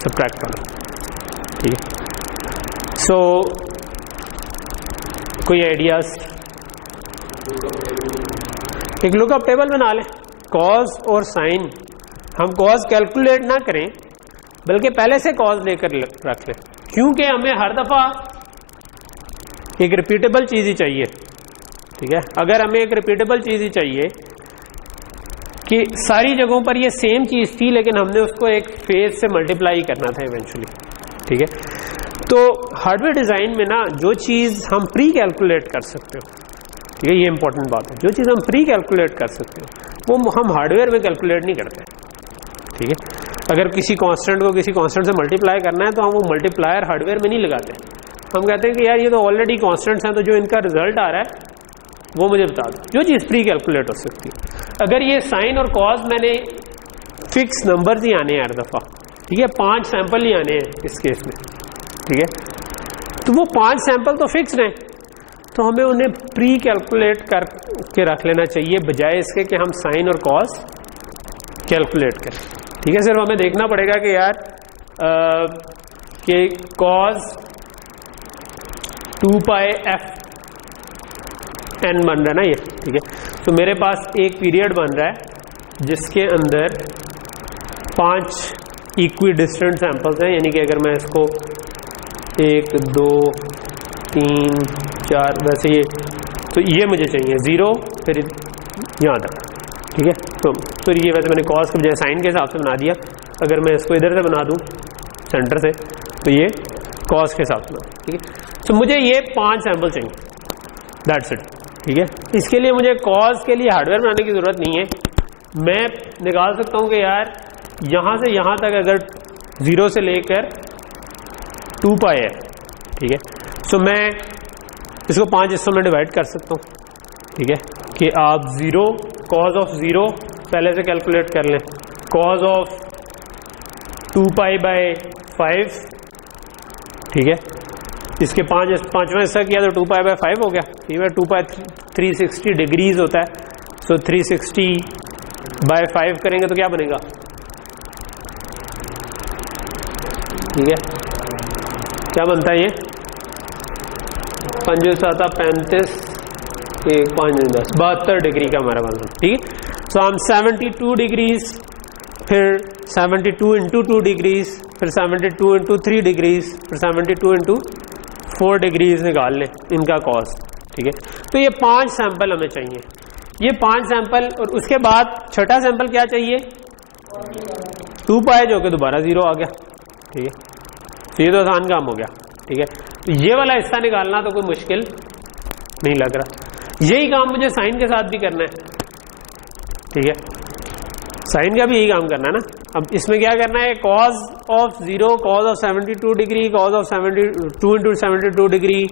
सबट्रैक्ट करना है, ठीक है। सो कोई आइडियाज? एक लुकअप टेबल बना लें, कॉज और साइन। हम कॉज कैलकुलेट ना करें बल्कि पहले से कॉज लेकर रख लें, क्योंकि हमें हर दफा एक रिपीटेबल चीज ही चाहिए, ठीक है। अगर हमें एक रिपीटेबल चीज ही चाहिए कि सारी जगहों पर ये सेम चीज थी लेकिन हमने उसको एक फेज से मल्टीप्लाई करना था इवेंचुअली, ठीक है। तो हार्डवेयर डिजाइन में ना जो चीज हम प्री कैलकुलेट कर सकते हो, ठीक है, ये इंपॉर्टेंट बात है, जो चीज हम प्री कैलकुलेट कर सकते हो वो हम हार्डवेयर में कैलकुलेट नहीं करते, ठीक है। अगर किसी कांस्टेंट को किसी कांस्टेंट से मल्टीप्लाई करना है तो हम वो मल्टीप्लायर हार्डवेयर में नहीं लगाते, हम कहते हैं कि यार ये तो ऑलरेडी कांस्टेंट्स हैं, तो जो इनका रिजल्ट आ रहा है वो मुझे बता दो, जो चीज़ प्री कैलकुलेट हो सकती है। अगर ये साइन और कॉज मैंने फिक्स नंबर्स ही आने हैं हर दफ़ा, ठीक है, 5 सैंपल ही आने हैं इस केस में, ठीक है, तो वो 5 सैंपल तो फिक्स हैं, तो हमें उन्हें प्री कैलकुलेट करके रख लेना चाहिए बजाय इसके कि हम साइन और कॉस कैलकुलेट करें। ठीक है, सिर्फ हमें देखना पड़ेगा कि यार कि कॉस 2 पाई एफ एन बन रहा है ना ये। ठीक है, तो मेरे पास एक पीरियड बन रहा है जिसके अंदर 5 इक्वी डिस्टेंट सैंपल्स हैं, यानी कि अगर मैं इसको 1 2 3 4 वैसे तो ये मुझे चाहिए 0 फिर यहाँ तक। ठीक है, तो ये वैसे मैंने कॉस के बजाय साइन के हिसाब से बना दिया। अगर मैं इसको इधर से बना दूँ सेंटर से तो ये कॉस के हिसाब से बना। ठीक है, तो मुझे ये 5 सैंपल चाहिए, दैट्स इट। ठीक है, इसके लिए मुझे कॉस के लिए हार्डवेयर बनाने की ज़रूरत नहीं है। मैं निकाल सकता हूँ कि यार यहाँ से यहाँ तक अगर 0 से लेकर 2 पाई है। ठीक है, सो मैं इसको 5 हिस्सों में डिवाइड कर सकता हूँ। ठीक है, कि आप 0 कॉस ऑफ 0 पहले से कैलकुलेट कर लें, कॉस ऑफ 2 पाई बाय 5। ठीक है, इसके 5वां हिस्सा किया तो 2 पाई बाय 5 हो गया। ठीक है, 2 पाई 360 डिग्रीज होता है, सो 360 बाय 5 करेंगे तो क्या बनेगा। ठीक है, क्या बनता है ये 5 7 35 1 5 10 72 डिग्री का हमारा बनता है। ठीक है, सो हम 72 डिग्रीज फिर 72 इंटू 2 डिग्रीज फिर 72 इंटू 3 डिग्रीज फिर 72 इंटू 4 डिग्रीज निकाल लें इनका कॉस। ठीक है, तो ये 5 सैंपल हमें चाहिए, ये 5 सैंपल। और उसके बाद छठा सैंपल क्या चाहिए 2 पाई जो कि दोबारा 0 आ गया। ठीक है, तो ये तो आसान काम हो गया। ठीक है, तो ये वाला हिस्सा निकालना तो कोई मुश्किल नहीं लग रहा। यही काम मुझे साइन के साथ भी करना है। ठीक है, साइन का भी यही काम करना है ना। अब इसमें क्या करना है, cos of 0 cos of 72 degree cos of 72 into 72 degree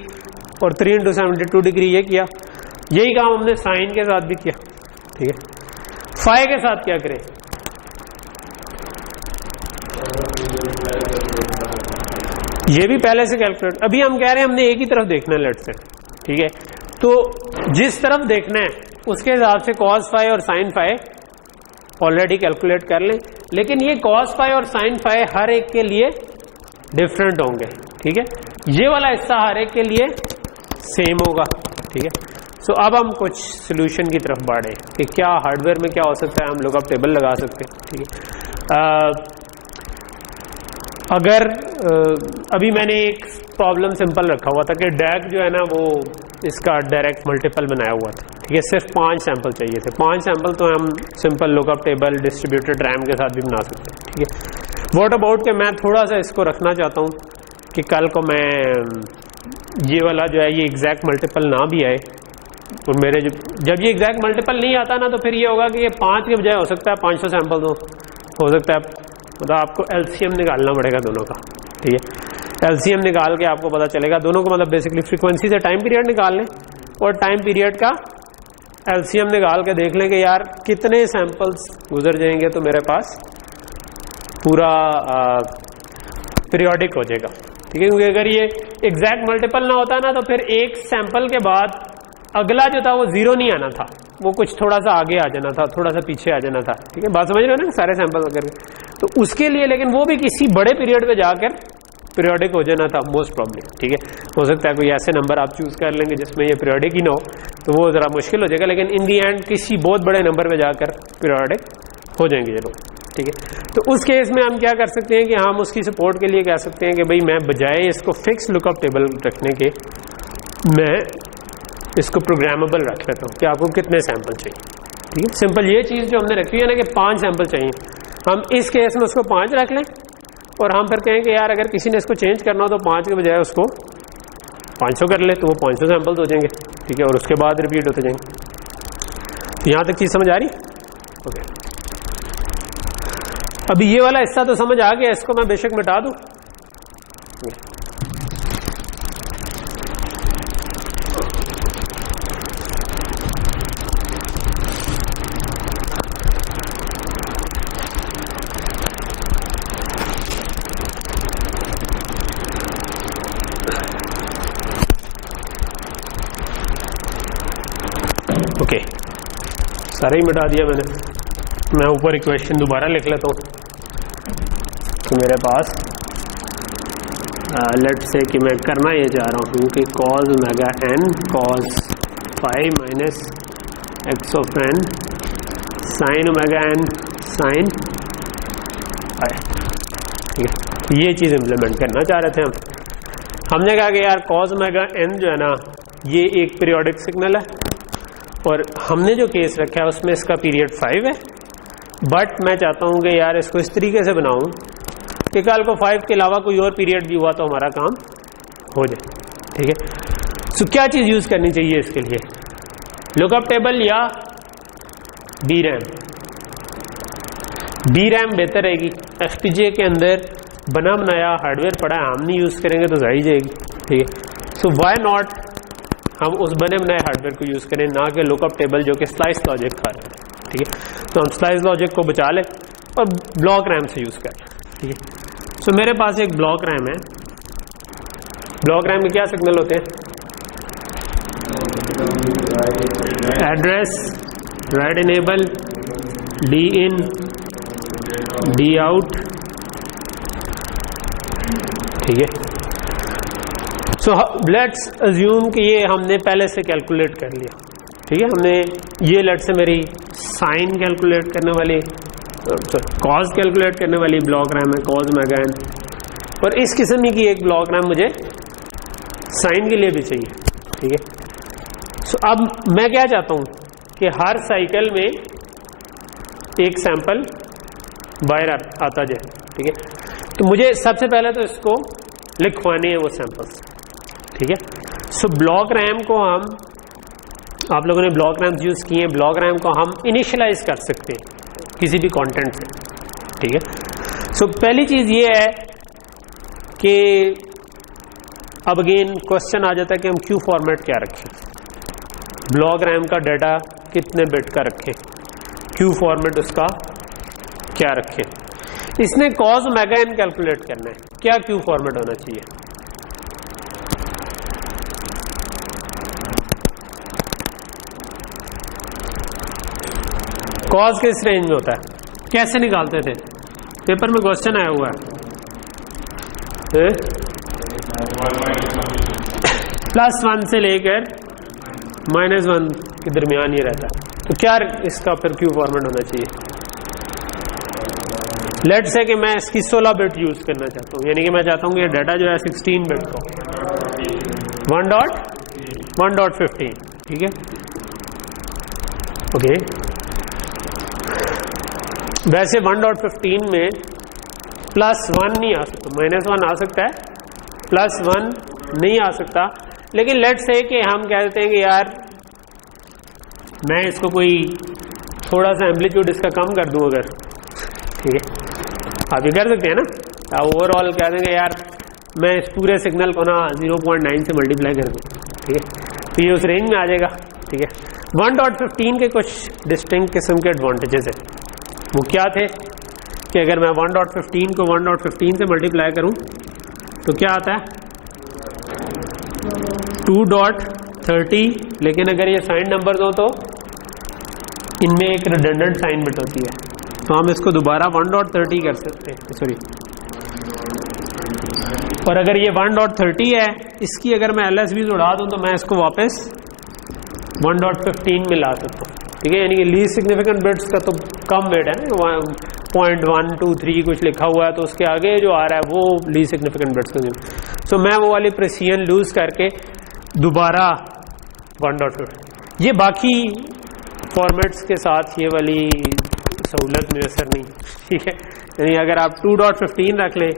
और 3 इंटू 72 डिग्री ये किया। यही काम हमने साइन के साथ भी किया। ठीक है, फाई के साथ क्या करें, ये भी पहले से कैलकुलेट। अभी हम कह रहे हैं हमने एक ही तरफ देखना है लेट से। ठीक है, तो जिस तरफ देखना है उसके हिसाब से कॉस फाई और साइन फाई ऑलरेडी कैलकुलेट कर लें, लेकिन ये कॉस फाई और साइन फाई हर एक के लिए डिफरेंट होंगे। ठीक है, ये वाला हिस्सा हर एक के लिए सेम होगा। ठीक है, सो अब हम कुछ सोल्यूशन की तरफ बढ़े कि क्या हार्डवेयर में क्या हो सकता है। हम लुकअप टेबल लगा सकते हैं। ठीक है, अगर अभी मैंने एक प्रॉब्लम सिंपल रखा हुआ था कि डैग जो है ना वो इसका डायरेक्ट मल्टीपल बनाया हुआ था। ठीक है, सिर्फ 5 सैंपल चाहिए थे। 5 सैंपल तो हम simple lookup table distributed RAM के साथ भी बना सकते हैं। ठीक है, व्हाट अबाउट के मैं थोड़ा सा इसको रखना चाहता हूँ कि कल को मैं ये वाला जो है ये एग्जैक्ट मल्टीपल ना भी आए। और मेरे जब ये एग्जैक्ट मल्टीपल नहीं आता ना तो फिर ये होगा कि ये 5 के बजाय हो सकता है 500 सैंपल तो हो सकता है। मतलब आपको एलसीएम निकालना पड़ेगा दोनों का। ठीक है, एलसीएम निकाल के आपको पता चलेगा दोनों को, मतलब बेसिकली फ्रीक्वेंसी से टाइम पीरियड निकाल लें और टाइम पीरियड का एलसीएम निकाल के देख लें कि यार कितने सैंपल्स गुजर जाएंगे तो मेरे पास पूरा पीरियोडिक हो जाएगा। ठीक है, क्योंकि अगर ये एग्जैक्ट मल्टीपल ना होता ना तो फिर एक सैंपल के बाद अगला जो था वो 0 नहीं आना था, वो कुछ थोड़ा सा आगे आ जाना था, थोड़ा सा पीछे आ जाना था। ठीक है, बात समझ रहे हो ना, सारे सैंपल वगैरह। तो उसके लिए लेकिन वो भी किसी बड़े पीरियड पे जाकर पीरियोडिक हो जाना था मोस्ट प्रॉब्लम। ठीक है, हो सकता है कोई ऐसे नंबर आप चूज कर लेंगे जिसमें ये पीरियोडिक ही ना हो तो वो जरा मुश्किल हो जाएगा, लेकिन इन दी एंड किसी बहुत बड़े नंबर पे जाकर पीरियोडिक हो जाएंगे ये लोग। ठीक है, तो उस केस में हम क्या कर सकते हैं कि हम उसकी सपोर्ट के लिए कह सकते हैं कि भाई मैं बजाय इसको फिक्स लुकअप टेबल रखने के मैं इसको प्रोग्रामेबल रख लेता हूँ कि आपको कितने सैंपल चाहिए। ठीक है, सिंपल ये चीज़ जो हमने रखी है ना कि 5 सैंपल चाहिए, हम इस केस में उसको 5 रख लें और हम फिर कहें कि यार अगर किसी ने इसको चेंज करना हो तो 5 के बजाय उसको 500 कर ले तो वो 500 सैंपल्स हो जाएंगे। ठीक है, और उसके बाद रिपीट होते जाएंगे। तो यहाँ तक चीज़ समझ आ रही? ओके, अभी ये वाला हिस्सा तो समझ आ गया, इसको मैं बेशक मिटा दूँ। ओके, सारा ही मिटा दिया मैंने। मैं ऊपर इक्वेशन दोबारा लिख लेता हूँ कि मेरे पास लेट्स से कि मैं करना ये चाह रहा हूँ कि cos omega n cos phi minus x of n sin omega n sin phi, ठीक है। ये चीज़ इम्प्लीमेंट करना चाह रहे थे हमने कहा कि यार cos ओमेगा n जो है ना ये एक पीरियोडिक सिग्नल है और हमने जो केस रखा है उसमें इसका पीरियड 5 है, बट मैं चाहता हूँ कि यार इसको इस तरीके से बनाऊँ कि कल को 5 के अलावा कोई और पीरियड भी हुआ तो हमारा काम हो जाए, ठीक है। सो क्या चीज़ यूज़ करनी चाहिए इसके लिए, लुकअप टेबल या बी रैम बेहतर रहेगी। FPGA के अंदर बना बनाया हार्डवेयर पड़ा है, हम नहीं यूज़ करेंगे तो जाहिर जाएगी, ठीक है। सो व्हाई नॉट हम उस बने बनाए हार्डवेयर को यूज़ करें, ना कि लुकअप टेबल जो कि स्लाइस लॉजिक खा रहे हैं, ठीक है। तो हम स्लाइस लॉजिक को बचा लें और ब्लॉक रैम से यूज़ करें, ठीक है। सो मेरे पास एक ब्लॉक रैम है, ब्लॉक रैम में क्या सिग्नल होते हैं, एड्रेस, राइट इनेबल, डी इन, डी आउट, ठीक है। सो लेट्स अज्यूम कि ये हमने पहले से कैलकुलेट कर लिया, ठीक है। हमने ये लेट्स से मेरी साइन कैलकुलेट करने वाली कॉज कैलकुलेट करने वाली ब्लॉक रैम है, कॉज ओमेगा n, और इस किस्म की एक ब्लॉक रैम मुझे साइन के लिए भी चाहिए, ठीक है। सो अब मैं क्या चाहता हूँ कि हर साइकिल में एक सैंपल बाहर आता जाए, ठीक है। तो मुझे सबसे पहले तो इसको लिखवाने हैं वो सैंपल्स, ठीक है। सो ब्लॉक रैम को हम, आप लोगों ने ब्लॉक रैम्स यूज़ किए हैं, ब्लॉक रैम को हम इनिशियलाइज कर सकते हैं किसी भी कंटेंट से, ठीक है। सो पहली चीज़ ये है कि अब अगेन क्वेश्चन आ जाता है कि हम क्यू फॉर्मेट क्या रखें, ब्लॉक रैम का डाटा कितने बिट का रखें, क्यू फॉर्मेट उसका क्या रखें। इसने कॉज ओमेगा n कैलकुलेट करना है, क्या क्यू फॉर्मेट होना चाहिए। कॉज किस रेंज में होता है, कैसे निकालते थे, पेपर में क्वेश्चन आया हुआ है, +1 से लेकर -1 के दरमियान ये रहता है। तो क्या इसका फिर क्यू फॉर्मेट होना चाहिए। लेट से कि मैं इसकी 16 बिट यूज करना चाहता हूँ, यानी कि मैं चाहता हूँ कि ये डाटा जो है 16 बिट का 1.15, ठीक है। ओके, वैसे 1.15 में +1 नहीं आ सकता, -1 आ सकता है, +1 नहीं आ सकता। लेकिन लेट से कि हम कहते हैं कि यार मैं इसको कोई थोड़ा सा एम्पलीट्यूड इसका कम कर दूं अगर, ठीक है, आप ये कर सकते हैं ना। आप ओवरऑल कह देंगे यार मैं इस पूरे सिग्नल को ना 0.9 से मल्टीप्लाई कर दूं, ठीक है, तो ये उस रेंज में आ जाएगा, ठीक है। 1.15 के कुछ डिस्टिंक्ट किस्म के एडवांटेजेस है, वो क्या थे कि अगर मैं 1.15 को 1.15 से मल्टीप्लाई करूं तो क्या आता है 2.30, लेकिन अगर ये साइन नंबर्स हो तो इनमें एक रिडंडेंट साइन बिट होती है, तो हम इसको दोबारा 1.30 कर सकते हैं, सॉरी। और अगर ये 1.30 है, इसकी अगर मैं LSBs उड़ा दूं तो मैं इसको वापस 1.15 में ला सकता हूँ, ठीक है। यानी कि लीस्ट सिग्निफिकेंट बिट्स का तो कम वेट है ना, 0.123 कुछ लिखा हुआ है तो उसके आगे जो आ रहा है वो लीस्ट सिग्निफिकेंट बिट्स का। सो मैं वो वाली प्रेसिजन लूज करके दोबारा 1.5, ये बाकी फॉर्मेट्स के साथ ये वाली सहूलत मुयसर नहीं, ठीक है। यानी अगर आप 2.15 रख लें,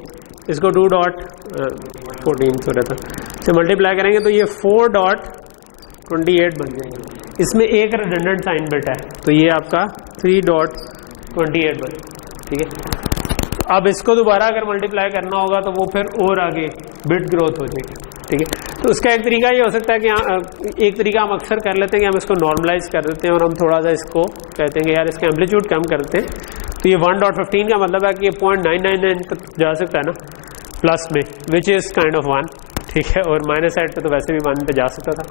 इसको 2.14 से मल्टीप्लाई करेंगे तो ये 4.28 बन जाएंगे। इसमें एक रिडंडेंट साइन बिट है तो ये आपका 3.28 बने, ठीक है। अब इसको दोबारा अगर मल्टीप्लाई करना होगा तो वो फिर और आगे बिट ग्रोथ हो जाएगी, ठीक है। तो उसका एक तरीका ये हो सकता है कि एक तरीका हम अक्सर कर लेते हैं कि हम इसको नॉर्मलाइज कर देते हैं और हम थोड़ा सा इसको कहते हैं कि यार इसका एम्पलीट्यूड कम करते हैं, तो ये 1.15 का मतलब है कि ये 0.999 तक जा सकता है ना प्लस में, विच इज़ काइंड ऑफ 1, ठीक है। और माइनस साइड पे तो वैसे भी 1 पे जा सकता था,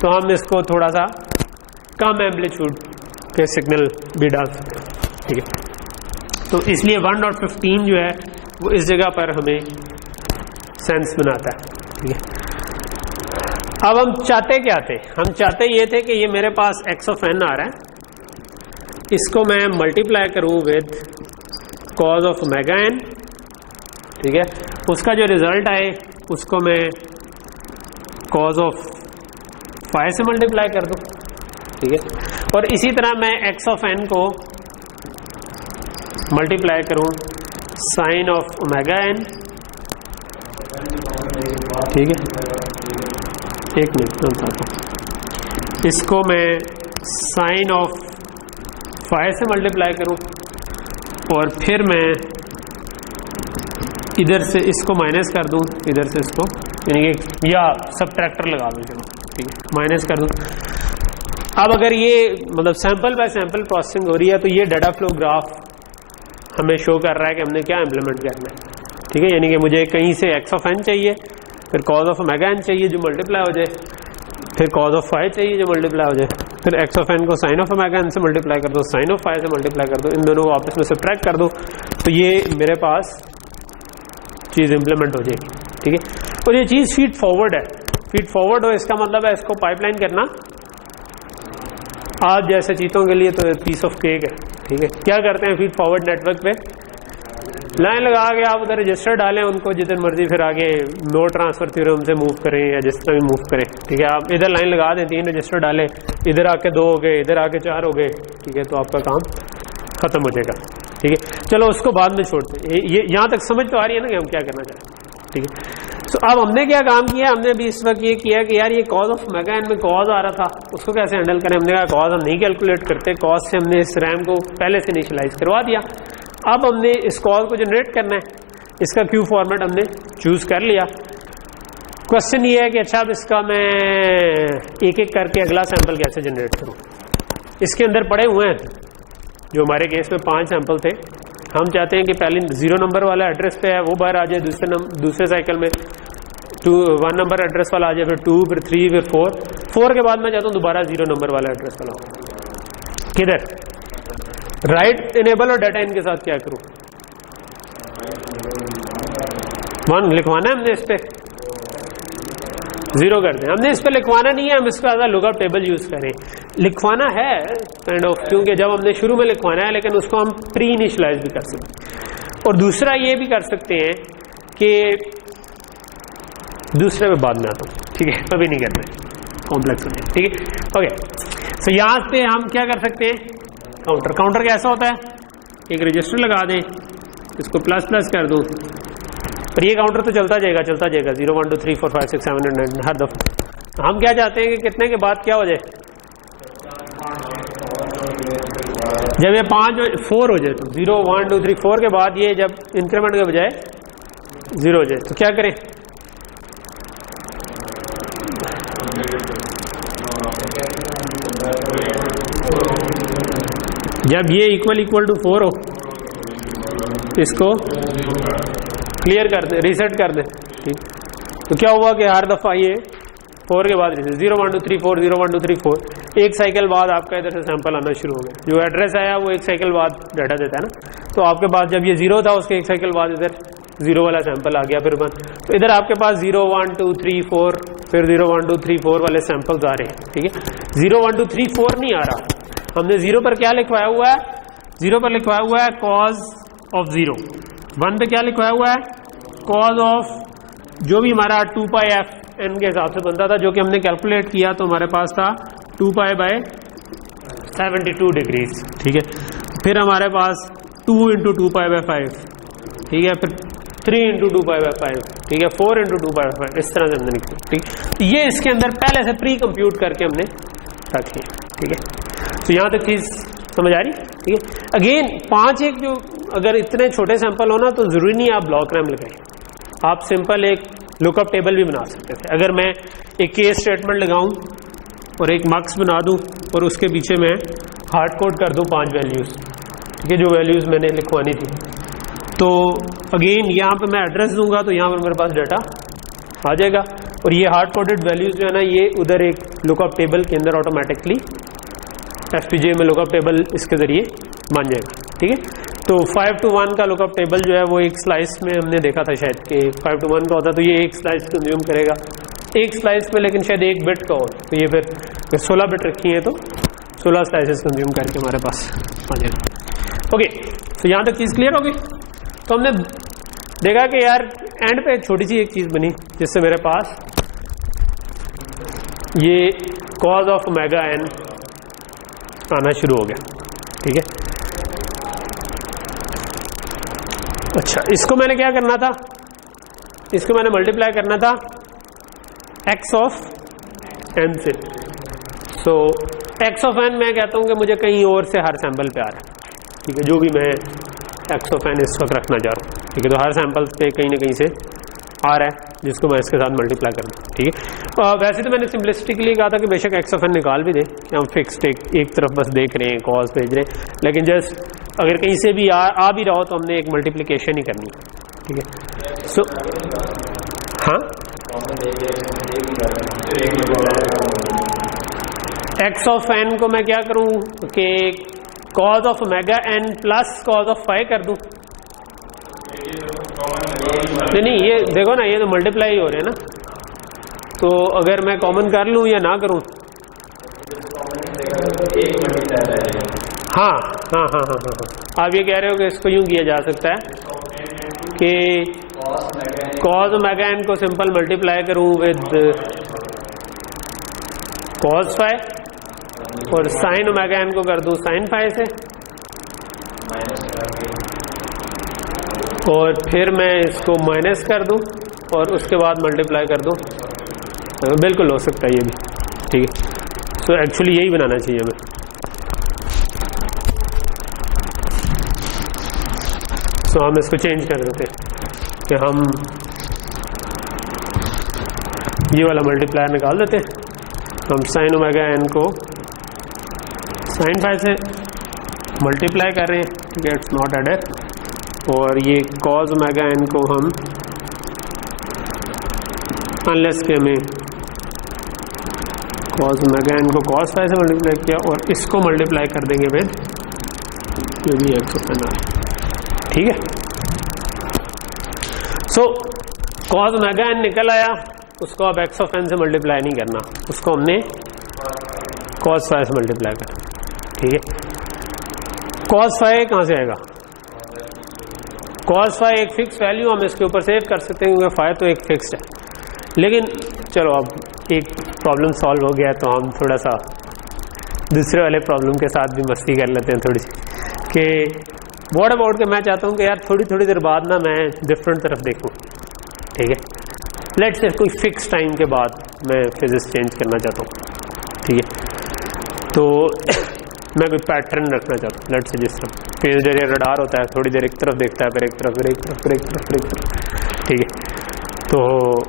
तो हम इसको थोड़ा सा कम एम्पलीट्यूड के सिग्नल भी डाल सकते हैं, ठीक है। तो इसलिए 1.15 जो है वो इस जगह पर हमें सेंस बनाता है, ठीक है। अब हम चाहते क्या थे, हम चाहते ये थे कि ये मेरे पास x ऑफ n आ रहा है, इसको मैं मल्टीप्लाई करूं with cos of omega n, ठीक है। उसका जो रिजल्ट आए उसको मैं cos ऑफ फाई से मल्टीप्लाई कर दूं, ठीक है। और इसी तरह मैं x ऑफ n को मल्टीप्लाई करूं साइन ऑफ ओमेगा n, ठीक है। एक मिनट में बताता हूँ, इसको मैं साइन ऑफ फाई से मल्टीप्लाई करूं और फिर मैं इधर से इसको माइनस कर दूं, इधर से इसको, यानी कि या सबट्रैक्टर लगा दूं, चलो ठीक है, माइनस कर दूं। अब अगर ये मतलब सैंपल बाय सैंपल प्रोसेसिंग हो रही है तो ये डाटा फ्लो ग्राफ हमें शो कर रहा है कि हमने क्या इंप्लीमेंट करना है, ठीक है। यानी कि मुझे कहीं से x ऑफ n चाहिए, फिर cos ऑफ ओमेगा n चाहिए जो मल्टीप्लाई हो जाए, फिर cos ऑफ फाई चाहिए जो मल्टीप्लाई हो जाए, फिर x ऑफ n को sin ऑफ ओमेगा n से मल्टीप्लाई कर दो, sin ऑफ फाई से मल्टीप्लाई कर दो, इन दोनों को आपस में सब्ट्रैक्ट कर दो, तो ये मेरे पास चीज़ इंप्लीमेंट हो जाएगी, ठीक है। और ये चीज़ फीड फॉरवर्ड है, फीड फॉरवर्ड हो इसका मतलब है इसको पाइपलाइन करना आज जैसे चीज़ों के लिए तो पीस ऑफ केक है, ठीक है। क्या करते हैं, फीड फॉरवर्ड नेटवर्क पे लाइन लगा के आप उधर रजिस्टर डालें, उनको जितने मर्जी फिर आगे नो ट्रांसफर थ्योरम से मूव करें या जिस तरह भी मूव करें, ठीक है। आप इधर लाइन लगा दें, 3 रजिस्टर डालें, इधर आके 2 हो गए, इधर आके 4 हो गए, ठीक है, तो आपका काम खत्म हो जाएगा, ठीक है। चलो उसको बाद में छोड़ते हैं, ये यहाँ तक समझ तो आ रही है ना कि हम क्या करना चाहते हैं, ठीक है। तो अब हमने क्या काम किया, हमने भी इस वक्त ये किया कि यार ये कॉज ऑफ ओमेगा n में कॉज आ रहा था, उसको कैसे हैंडल करें। हमने कहा कॉज हम नहीं कैलकुलेट करते, कॉज से हमने इस रैम को पहले से इनिशियलाइज करवा दिया। अब हमने इस कॉज को जनरेट करना है, इसका क्यू फॉर्मेट हमने चूज कर लिया। क्वेश्चन ये है कि अच्छा अब इसका मैं एक एक करके अगला सैंपल कैसे जनरेट करूं। इसके अंदर पड़े हुए हैं, जो हमारे केस में 5 सैंपल थे, हम चाहते हैं कि पहले 0 नंबर वाला एड्रेस पे है वो बाहर आ जाए, दूसरे साइकिल में 1 नंबर एड्रेस वाला आ जाए, फिर 2, फिर 3, फिर 4 के बाद मैं चाहता हूँ दोबारा 0 नंबर वाला एड्रेस वाला हो। किधर राइट इनेबल और डाटा इन के साथ क्या करूं, 1 लिखवाना है हमने, इस पे 0 कर दें। हमने इस पे लिखवाना नहीं है, हम इसका ज़्यादा लुकअप टेबल यूज करें। लिखवाना है काइंड ऑफ, क्योंकि जब हमने शुरू में लिखवाना है, लेकिन उसको हम प्री इनिशियलाइज भी कर सकते हैं। और दूसरा ये भी कर सकते हैं कि दूसरे में बाद में आता हूँ, ठीक है, अभी नहीं करना है, कॉम्प्लेक्स हो जाए, ठीक है। ओके, तो यहाँ पे हम क्या कर सकते हैं, काउंटर कैसा होता है, एक रजिस्टर लगा दें, इसको प्लस कर दूं, पर ये काउंटर तो चलता जाएगा 0 1 2 3 4 5 6 7 8 9 हर दफा। हम क्या चाहते हैं कि कितने के बाद क्या हो जाए, जब ये 4 हो जाए, तो 0 1 2 3 4 के बाद ये जब इंक्रीमेंट के बजाय 0 हो जाए तो क्या करें, जब ये इक्वल टू 4 हो इसको क्लियर कर दे, रीसेट कर दे, ठीक। तो क्या हुआ कि हर दफा ये 4 के बाद 0 1 2 3 4 0 1 2 3 4, एक साइकिल बाद आपका इधर से सैंपल आना शुरू हो गया। जो एड्रेस आया वो एक साइकिल बाद डाटा देता है ना, तो आपके पास जब ये 0 था उसके एक साइकिल बाद इधर 0 वाला सैंपल आ गया, फिर 1, तो इधर आपके पास 0 1 2 3 4 फिर 0 1 2 3 4 वाले सैंपल्स आ रहे हैं, ठीक है। 0 1 2 3 4 नहीं आ रहा, हमने 0 पर क्या लिखवाया हुआ है, 0 पर लिखवाया हुआ है कॉज ऑफ 0, 1 पे क्या लिखवाया हुआ है, कॉज ऑफ जो भी हमारा 2 पाई एफ एन के हिसाब से बनता था, जो कि हमने कैलकुलेट किया तो हमारे पास था 2 पाई बाय 72 डिग्रीज, ठीक है। फिर हमारे पास 2 इंटू 2 पाई बाय 5, ठीक है, फिर 3 इंटू 2 पाई बाय 5, ठीक है, 4 इंटू 2 पाई बाय 5, इस तरह से हमने लिखी, ठीक। ये इसके अंदर पहले से प्री कंप्यूट करके हमने रखी, ठीक है। तो यहाँ तक चीज समझ आ रही, ठीक है। अगेन 5 एक जो अगर इतने छोटे सैंपल हो ना तो जरूरी नहीं आप ब्लॉक रैम लगाएं, आप सिंपल एक लुकअप टेबल भी बना सकते थे। अगर मैं एक केस स्टेटमेंट लगाऊं और एक मार्क्स बना दूं और उसके पीछे मैं हार्ड कोड कर दूं 5 वैल्यूज, ठीक है, जो वैल्यूज मैंने लिखवानी थी, तो अगेन यहाँ पे मैं एड्रेस दूंगा तो यहाँ पर मेरे पास डाटा आ जाएगा, और ये हार्ड कोडेड वैल्यूज जो है ना ये उधर एक लुकअप टेबल के अंदर ऑटोमेटिकली FPGA में लुकअप टेबल इसके ज़रिए बन जाएगा। ठीक है, तो 5 to 1 का लुकअप टेबल जो है वो एक स्लाइस में हमने देखा था शायद कि 5 to 1 का होता, तो ये एक स्लाइस कंज्यूम करेगा एक स्लाइस में, लेकिन शायद एक बिट का हो, तो ये फिर 16 बिट रखी है तो 16 स्लाइसेस कंज्यूम करके हमारे पास आ जाएगा। ओके, तो यहाँ तक चीज़ क्लियर होगी। तो हमने देखा कि यार एंड पे छोटी सी एक चीज़ बनी जिससे मेरे पास ये कॉज ऑफ ओमेगा n आना शुरू हो गया। ठीक है, अच्छा, इसको मैंने क्या करना था, इसको मैंने मल्टीप्लाई करना था x ऑफ n से। सो x ऑफ n मैं कहता हूं कि मुझे कहीं और से हर सैंपल पे आ रहा है। ठीक है, जो भी मैं x ऑफ n इस वक्त रखना चाह रहा हूँ। ठीक है, तो हर सैंपल पे कहीं ना कहीं से आ रहा है जिसको मैं इसके साथ मल्टीप्लाई करना। ठीक है, वैसे तो मैंने सिंपलिसिटी के लिए कहा था कि बेशक x ऑफ n निकाल भी दें, हम फिक्स्ड एक तरफ बस देख रहे हैं, कॉज भेज रहे हैं, लेकिन जस्ट अगर कहीं से भी आ भी रहा हो तो हमने एक मल्टीप्लिकेशन ही करनी है। ठीक है, सो हाँ, x ऑफ n को मैं क्या करूं कि cos of omega n plus cos of phi कर दूं। नहीं, ये देखो ना, ये तो मल्टीप्लाई हो रहे हैं ना, तो अगर मैं कॉमन कर लूं या ना करूं, हाँ हाँ हाँ हाँ हाँ, आप ये कह रहे हो कि इसको यूं किया जा सकता है कि कॉज ओमेगा n को सिंपल मल्टीप्लाई करूं विद कॉज फाई और साइन ओमेगा n को कर दूं साइन फाई से, और फिर मैं इसको माइनस कर दूं और उसके बाद मल्टीप्लाई कर दूं। तो बिल्कुल हो सकता है ये भी। ठीक है, सो एक्चुअली यही बनाना चाहिए हमें। सो हम इसको चेंज कर देते हैं कि हम ये वाला मल्टीप्लायर निकाल देते हैं। हम साइन ओमेगा n को साइन फाई से मल्टीप्लाई कर रहे हैं, गेट्स नॉट एडेड, और ये कॉज ओमेगा n को हम अनलेस के हमें कॉज ओमेगा n को कॉज फाई से मल्टीप्लाई किया और इसको मल्टीप्लाई कर देंगे विद जो भी x ऑफ n। ठीक है, सो कॉज ओमेगा n निकल आया, उसको अब x ऑफ n से मल्टीप्लाई नहीं करना, उसको हमने कॉज फाई से मल्टीप्लाई करना। ठीक है, कॉज फाई कहाँ से आएगा, कॉज फाई एक फिक्स वैल्यू हम इसके ऊपर सेव कर सकते हैं क्योंकि फाई तो एक फिक्स्ड है। लेकिन चलो अब एक प्रॉब्लम सॉल्व हो गया तो हम थोड़ा सा दूसरे वाले प्रॉब्लम के साथ भी मस्ती कर लेते हैं थोड़ी सी, कि व्हाट अबाउट के मैं चाहता हूँ कि यार थोड़ी थोड़ी देर बाद ना मैं डिफरेंट तरफ देखूँ। ठीक है, लेट्स से कोई फिक्स टाइम के बाद मैं फिजिक्स चेंज करना चाहता हूँ। ठीक है, तो मैं कोई पैटर्न रखना चाहता हूँ, लेट्स से जिस तरह फेज एरिया रडार होता है, थोड़ी देर एक तरफ देखता है, फिर एक तरफ, फिर एक तरफ, फिर एक तरफ, फिर एक तरफ। ठीक है, तो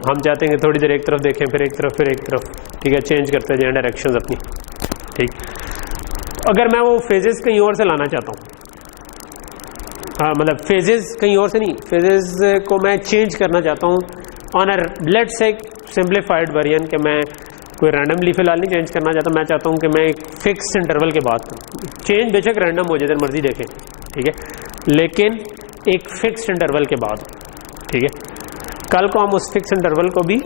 हम चाहते हैं कि थोड़ी देर एक तरफ देखें, फिर एक तरफ, फिर एक तरफ। ठीक है, चेंज करते जाएं डायरेक्शंस अपनी। ठीक, अगर मैं वो फेजेस कहीं और से लाना चाहता हूँ, हाँ मतलब फेजेस कहीं और से नहीं, फेजेस को मैं चेंज करना चाहता हूँ on a let's say simplified variant, कि मैं कोई रैंडमली फिलहाल नहीं चेंज करना चाहता, मैं चाहता हूँ कि मैं एक फिक्स इंटरवल के बाद चेंज बेशक रैंडम हो जिधर मर्जी देखें। ठीक है, लेकिन एक फिक्स इंटरवल के बाद। ठीक है, कल को हम उस फिक्स इंटरवल को भी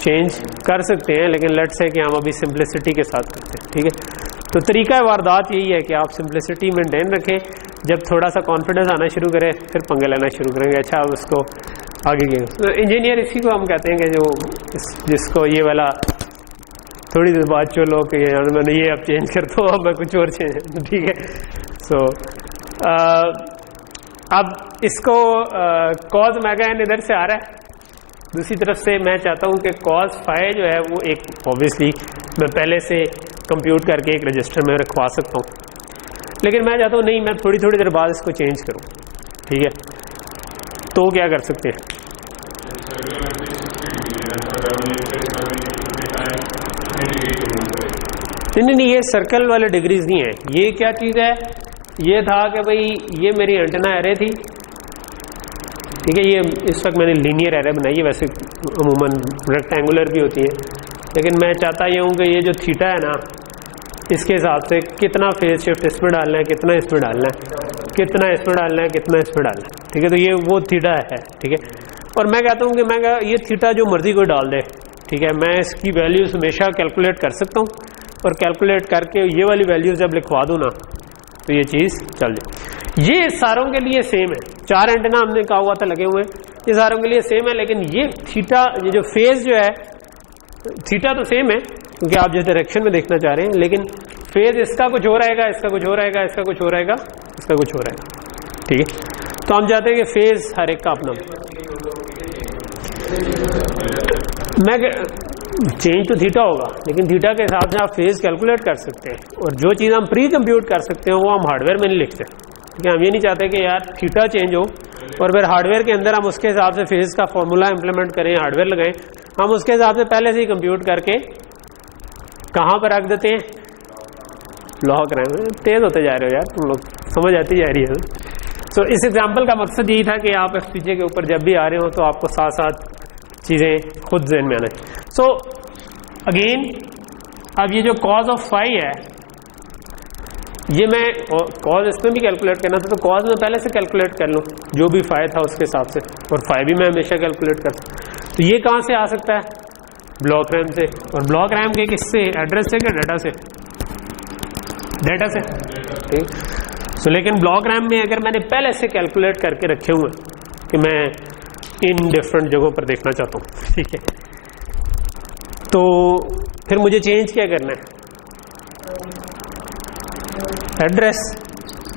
चेंज कर सकते हैं, लेकिन लेट्स से कि हम अभी सिंप्लिसिटी के साथ करते हैं। ठीक है, तो तरीका वारदात यही है कि आप सिंप्लिसिटी मेंटेन रखें, जब थोड़ा सा कॉन्फिडेंस आना शुरू करे फिर पंगे लेना शुरू करेंगे। अच्छा, अब उसको आगे के तो इंजीनियर इसी को हम कहते हैं कि जो जिसको ये वाला थोड़ी देर बाद चलो कि मैंने ये अब चेंज कर दो, अब मैं कुछ और चेंज। ठीक है, सो अब इसको कॉज ओमेगा n इधर से आ रहा है, दूसरी तरफ से मैं चाहता हूँ कि कॉज फाई जो है वो एक ऑब्वियसली मैं पहले से कंप्यूट करके एक रजिस्टर में रखवा सकता हूँ, लेकिन मैं चाहता हूँ नहीं, मैं थोड़ी थोड़ी देर बाद इसको चेंज करूँ। ठीक है, तो क्या कर सकते हैं, नहीं, ये सर्कल वाले डिग्रीज नहीं है। ये क्या चीज़ है, ये था कि भाई ये मेरी एंटेना एरे थी। ठीक है, ये इस वक्त मैंने लीनियर एरे बनाई है, वैसे अमूमन रेक्टेंगुलर भी होती है, लेकिन मैं चाहता ये हूँ कि ये जो थीटा है ना, इसके हिसाब से कितना फेज शिफ्ट इसमें डालना है, कितना इसमें डालना है, कितना इसमें डालना है, कितना इसमें डालना है, ठीक है। तो ये वो थीटा है, ठीक है। और मैं कहता हूँ कि मैं ये थीटा जो मर्जी कोई डाल दे, ठीक है, मैं इसकी वैल्यूज हमेशा कैलकुलेट कर सकता हूँ और कैलकुलेट करके ये वाली वैल्यूज जब लिखवा दूँ ना तो ये चीज़ चल जाए। ये सारों के लिए सेम है, 4 एंटेना हमने कहा हुआ था लगे हुए, ये सारों के लिए सेम है, लेकिन ये थीटा, ये जो फेज जो है, थीटा तो सेम है क्योंकि आप जिस डायरेक्शन में देखना चाह रहे हैं, लेकिन फेज इसका कुछ हो रहेगा, इसका कुछ हो रहेगा, इसका कुछ हो रहेगा, इसका कुछ हो रहेगा, ठीक है। तो हम चाहते हैं कि फेज हर एक का अपना, मैं चेंज तो थीटा होगा, लेकिन थीटा के हिसाब से आप फेज कैलकुलेट कर सकते हैं, और जो चीज़ हम प्री कंप्यूट कर सकते हैं वो हम हार्डवेयर में नहीं लिखते, ठीक है। हम ये नहीं चाहते कि यार थीटा चेंज हो और फिर हार्डवेयर के अंदर हम उसके हिसाब से फेज का फॉर्मूला इंप्लीमेंट करें, हार्डवेयर लगाएं, हम उसके हिसाब से पहले से ही कंप्यूट करके कहाँ पर रख देते हैं, ब्लॉक रहे हैं। तेज होते जा रहे हो यार तुम लोग, समझ आती जा रही है। सो इस एग्जाम्पल का मकसद यही था कि आप FPGA के ऊपर जब भी आ रहे हो तो आपको साथ साथ चीज़ें खुद ज़हन में आना है। सो अगेन अब ये जो कॉज ऑफ फाई है, ये मैं कॉज इसमें भी कैलकुलेट करना था, तो कॉज में पहले से कैलकुलेट कर लूँ जो भी फाई था उसके हिसाब से, और फाई भी मैं हमेशा कैलकुलेट कर सकता। तो ये कहाँ से आ सकता है, ब्लॉक रैम से, और ब्लॉक रैम के किससे, एड्रेस से क्या डाटा से, डाटा से, ठीक। सो लेकिन ब्लॉक रैम में अगर मैंने पहले से कैलकुलेट करके रखे हुए कि मैं इन डिफरेंट जगहों पर देखना चाहता हूँ, ठीक है, तो फिर मुझे चेंज क्या करना है, एड्रेस,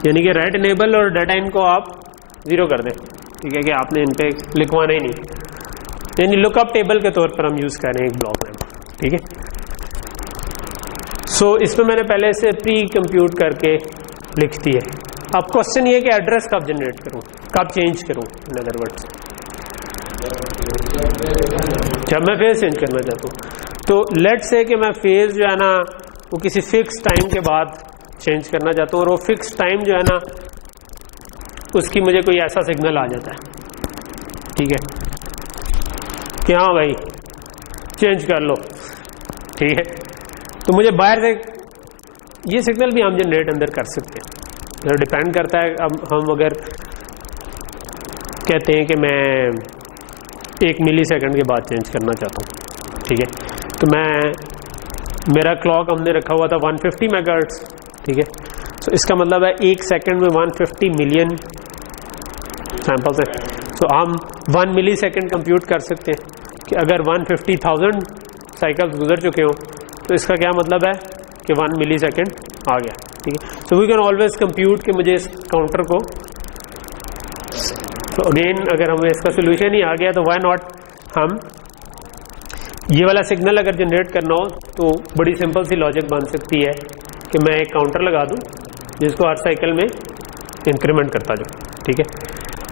यानी कि राइट इनेबल और डाटा इन को आप 0 कर दें, ठीक है, कि आपने इन पे लिखवाना ही नहीं, यानी लुकअप टेबल के तौर पर हम यूज़ कर रहे हैं एक ब्लॉक रैम, ठीक है। सो इसमें मैंने पहले से प्री कंप्यूट करके लिख दी है। अब क्वेश्चन ये कि एड्रेस कब जनरेट करूं, कब चेंज करूं, इन अदर वर्ड्स जब मैं फेज चेंज करना चाहता हूं। तो लेट्स से कि मैं फेज जो है ना वो किसी फिक्स टाइम के बाद चेंज करना चाहता हूं, और वो फिक्स टाइम जो है ना उसकी मुझे कोई ऐसा सिग्नल आ जाता है, ठीक है, कि हाँ भाई चेंज कर लो, ठीक है। तो मुझे बाहर से ये सिग्नल भी हम जनरेट अंदर कर सकते हैं, तो डिपेंड करता है। अब हम अगर कहते हैं कि मैं 1 मिलीसेकंड के बाद चेंज करना चाहता हूँ, ठीक है, तो मेरा क्लॉक हमने रखा हुआ था 150 मेगाहर्ट्ज़, ठीक है। तो इसका मतलब है 1 सेकंड में 150 मिलियन सैंपल्स है। तो हम 1 मिलीसेकंड कंप्यूट कर सकते हैं कि अगर 150,000 साइकिल्स गुजर चुके हो तो इसका क्या मतलब है कि 1 मिलीसेकंड आ गया, ठीक है। So we can always compute कि मुझे इस काउंटर को, तो अगेन अगर हमें इसका सोल्यूशन ही आ गया तो व्हाई नॉट हम ये वाला सिग्नल अगर जनरेट करना हो तो बड़ी सिंपल सी लॉजिक बन सकती है कि मैं एक काउंटर लगा दूं जिसको हर साइकिल में इंक्रीमेंट करता जाऊं, ठीक है।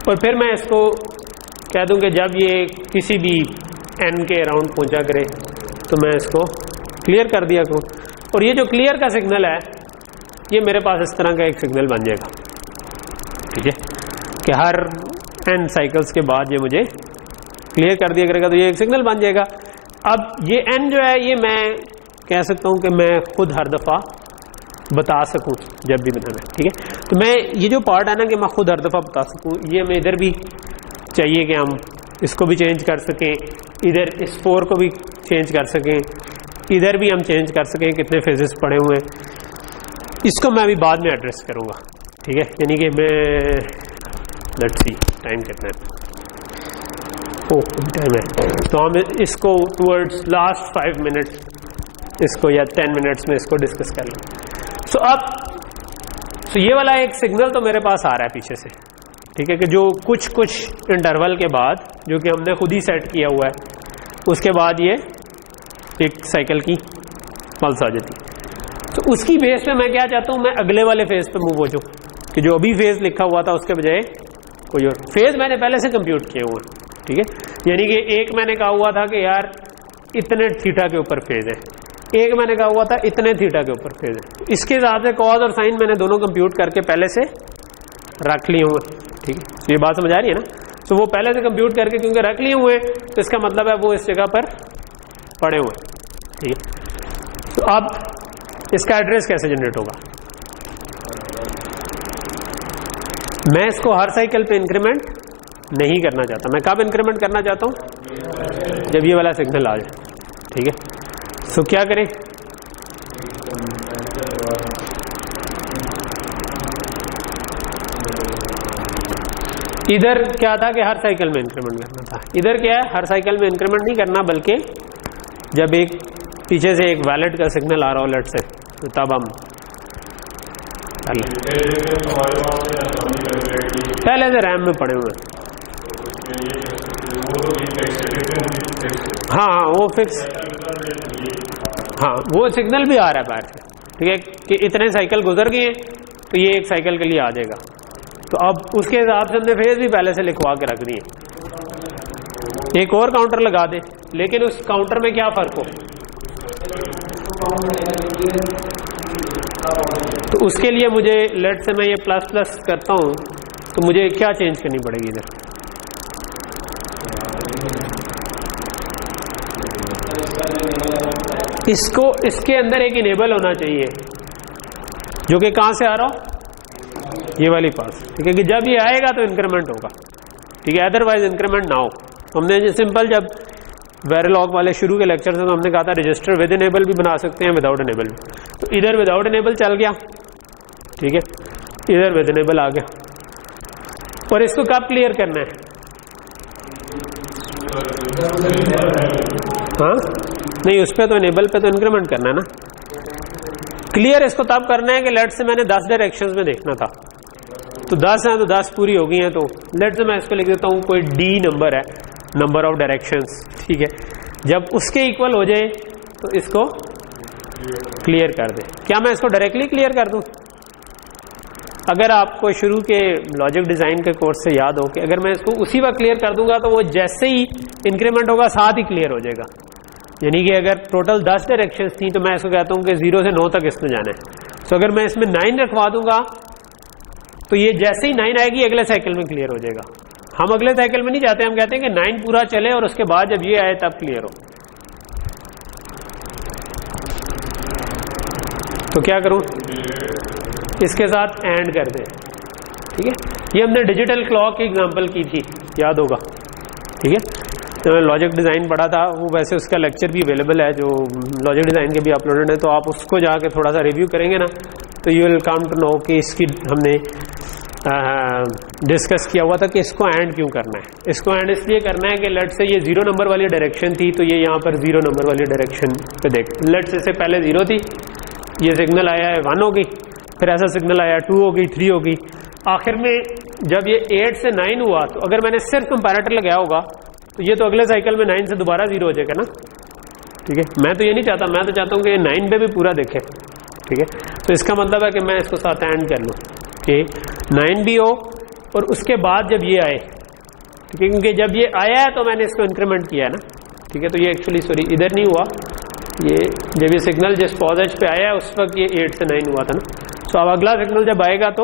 और फिर मैं इसको कह दूं कि जब ये किसी भी n के अराउंड पहुंचा करे तो मैं इसको क्लियर कर दिया करूं, और ये जो क्लियर का सिग्नल है ये मेरे पास इस तरह का एक सिग्नल बन जाएगा, ठीक है, कि हर n साइकिल्स के बाद ये मुझे क्लियर कर दिया करेगा, तो ये एक सिग्नल बन जाएगा। अब ये n जो है ये मैं कह सकता हूं कि मैं खुद हर दफ़ा बता सकूं जब भी बनाना है, ठीक है। तो मैं ये जो पार्ट है ना कि मैं खुद हर दफ़ा बता सकूं, ये मैं इधर भी चाहिए कि हम इसको भी चेंज कर सकें, इधर इस 4 को भी चेंज कर सकें, इधर भी हम चेंज कर सकें कितने फेजेस पड़े हुए हैं। इसको मैं अभी बाद में एड्रेस करूँगा, ठीक है, यानी कि मैं लेट्स सी टाइम कितना है, टाइम है, तो हम इसको टूवर्ड्स लास्ट 5 मिनट इसको या 10 मिनट्स में इसको डिस्कस कर लें। सो अब ये वाला एक सिग्नल तो मेरे पास आ रहा है पीछे से, ठीक है, कि जो कुछ इंटरवल के बाद जो कि हमने खुद ही सेट किया हुआ है, उसके बाद ये एक साइकिल की पल्स आ जाती है। तो उसकी बेस पे मैं क्या चाहता हूँ, मैं अगले वाले फेज पे मूव हो जाऊँ, कि जो अभी फेज लिखा हुआ था उसके बजाय कोई और फेज मैंने पहले से कंप्यूट किए हुए हैं, ठीक है। यानी कि एक मैंने कहा हुआ था कि यार इतने थीटा के ऊपर फेज है, एक मैंने कहा हुआ था इतने थीटा के ऊपर फेज है। इसके हिसाब से कॉज और साइन मैंने दोनों कंप्यूट करके पहले से रख लिए हुए, ठीक है। तो ये बात समझ आ रही है ना। तो वो पहले से कंप्यूट करके क्योंकि रख लिए हुए तो इसका मतलब है वो इस जगह पर पड़े हुए, ठीक है। तो अब इसका एड्रेस कैसे जनरेट होगा? मैं इसको हर साइकिल पे इंक्रीमेंट नहीं करना चाहता। मैं कब इंक्रीमेंट करना चाहता हूं? जब ये वाला सिग्नल आ जाए। ठीक है, सो क्या करें? इधर क्या था कि हर साइकिल में इंक्रीमेंट करना था। इधर क्या है, हर साइकिल में इंक्रीमेंट नहीं करना, बल्कि जब एक पीछे से एक वैलिड का सिग्नल आ रहा हो लेट से, तो तब हम पहले से रैम में पड़े हुए। हाँ वो फिक्स, हाँ वो सिग्नल भी आ रहा है बाहर से। ठीक है, कि इतने साइकिल गुजर गए हैं तो ये एक साइकिल के लिए आ जाएगा। तो अब उसके हिसाब से हमने फेज भी पहले से लिखवा के रख दिए। एक और काउंटर लगा दे, लेकिन उस काउंटर में क्या फर्क हो, तो उसके लिए मुझे लेट से मैं ये प्लस प्लस करता हूं, तो मुझे क्या चेंज करनी पड़ेगी इधर? इसको इसके अंदर एक इनेबल होना चाहिए, जो कि कहां से आ रहा हो, ये वाली पास। ठीक है, कि जब ये आएगा तो इंक्रीमेंट होगा। ठीक है, अदरवाइज इंक्रीमेंट ना हो। हमने सिंपल जब वेरिलॉग वाले शुरू के लेक्चर से तो हमने कहा था रजिस्टर विद इनेबल भी बना सकते हैं, विदाउट इनेबल भी। तो इधर विदाउट इनेबल चल गया। ठीक है, इधर विद इनेबल आ गया। और इसको कब क्लियर करना है? हाँ नहीं, उस पर तो इनेबल पे तो इंक्रीमेंट करना है ना। क्लियर इसको तब करना है कि लेट से मैंने 10 डायरेक्शंस में देखना था, तो 10 है तो 10 पूरी हो गई हैं। तो लेट से मैं इसको लिख देता हूं, कोई डी नंबर है, नंबर ऑफ डायरेक्शंस। ठीक है, जब उसके इक्वल हो जाए तो इसको क्लियर कर दे। क्या मैं इसको डायरेक्टली क्लियर कर दूं? अगर आपको शुरू के लॉजिक डिजाइन के कोर्स से याद हो कि अगर मैं इसको उसी वक्त क्लियर कर दूंगा तो वो जैसे ही इंक्रीमेंट होगा साथ ही क्लियर हो जाएगा। यानी कि अगर टोटल 10 डायरेक्शंस थी तो मैं इसको कहता हूं कि 0 से 9 तक इसमें जाना है। तो अगर मैं इसमें 9 रखवा दूंगा तो ये जैसे ही 9 आएगी अगले साइकिल में क्लियर हो जाएगा। हम अगले साइकिल में नहीं जाते, हम कहते हैं कि 9 पूरा चले और उसके बाद जब ये आए तब क्लियर हो। तो क्या करूं? इसके साथ एंड कर दे। ठीक है, ये हमने डिजिटल क्लॉक की एग्जांपल की थी, याद होगा। ठीक है, तो मैंने लॉजिक डिजाइन पढ़ा था, वो वैसे उसका लेक्चर भी अवेलेबल है, जो लॉजिक डिजाइन के भी अपलोडेड है। तो आप उसको जाके थोड़ा सा रिव्यू करेंगे ना, तो you will come to know कि इसकी हमने डिस्कस किया हुआ था कि इसको एंड क्यों करना है। इसको एंड इसलिए करना है कि लेट से ये 0 नंबर वाली डायरेक्शन थी, तो ये यहाँ पर 0 नंबर वाली डायरेक्शन पे देख, लेट से पहले 0 थी, ये सिग्नल आया है 1 होगी, फिर ऐसा सिग्नल आया 2 होगी, 3 होगी, आखिर में जब ये 8 से 9 हुआ तो अगर मैंने सिर्फ कंपैरेटर लगाया होगा तो ये तो अगले साइकिल में 9 से दोबारा 0 हो जाएगा ना। ठीक है, मैं तो ये नहीं चाहता, मैं तो चाहता हूँ कि 9 पे भी पूरा देखे। ठीक है, तो इसका मतलब है कि मैं इसको साथ एंड कर लूँ कि 9 भी हो और उसके बाद जब ये आए। ठीक है, क्योंकि जब ये आया है तो मैंने इसको इंक्रीमेंट किया है ना। ठीक है, तो ये एक्चुअली सॉरी इधर नहीं हुआ, ये जब ये सिग्नल जिस पॉज एज पे आया है उस वक्त ये 8 से 9 हुआ था ना। तो अब अगला सिग्नल जब आएगा तो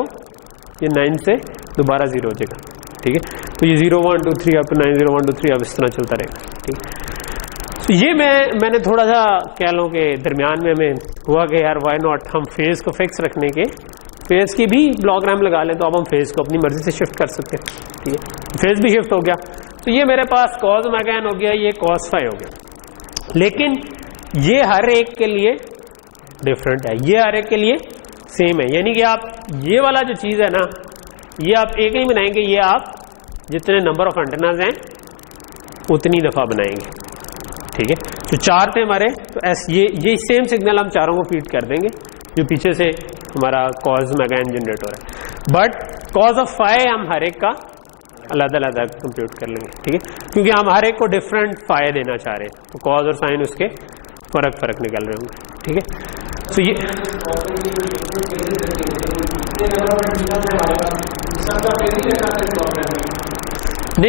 ये 9 से दोबारा 0 हो जाएगा। ठीक है, तो ये 0 1 2 3 अप टू 9 0 1 2 3 अब इस तरह चलता रहेगा। ठीक है, तो ये मैंने थोड़ा सा कह लो कि दरमियान में हमें हुआ कि यार वाई नॉट हम फेज को फिक्स रखने के, फेज की भी ब्लॉग्राम लगा लें तो अब हम फेज को अपनी मर्जी से शिफ्ट कर सकते हैं। ठीक है, फेज भी शिफ्ट हो गया, तो ये मेरे पास कॉज मैगन हो गया, ये कॉस फाई हो गया। लेकिन ये हर एक के लिए डिफरेंट है, ये हर एक के लिए सेम है। यानी कि आप ये वाला जो चीज है ना, ये आप एक नहीं बनाएंगे, ये आप जितने नंबर ऑफ एंटेनाज हैं उतनी दफा बनाएंगे। ठीक है, तो 4 थे हमारे, तो ये सेम सिग्नल हम चारों को फीड कर देंगे जो पीछे से हमारा कॉज मैगन जनरेट हो रहा है। बट कॉज ऑफ फाई हम हर एक का अलग अलग कंप्यूट कर लेंगे। ठीक है, क्योंकि हम हर एक को डिफरेंट फाई देना चाह रहे हैं, तो कॉज और साइन उसके फर्क निकल रहे होंगे। ठीक है, तो ये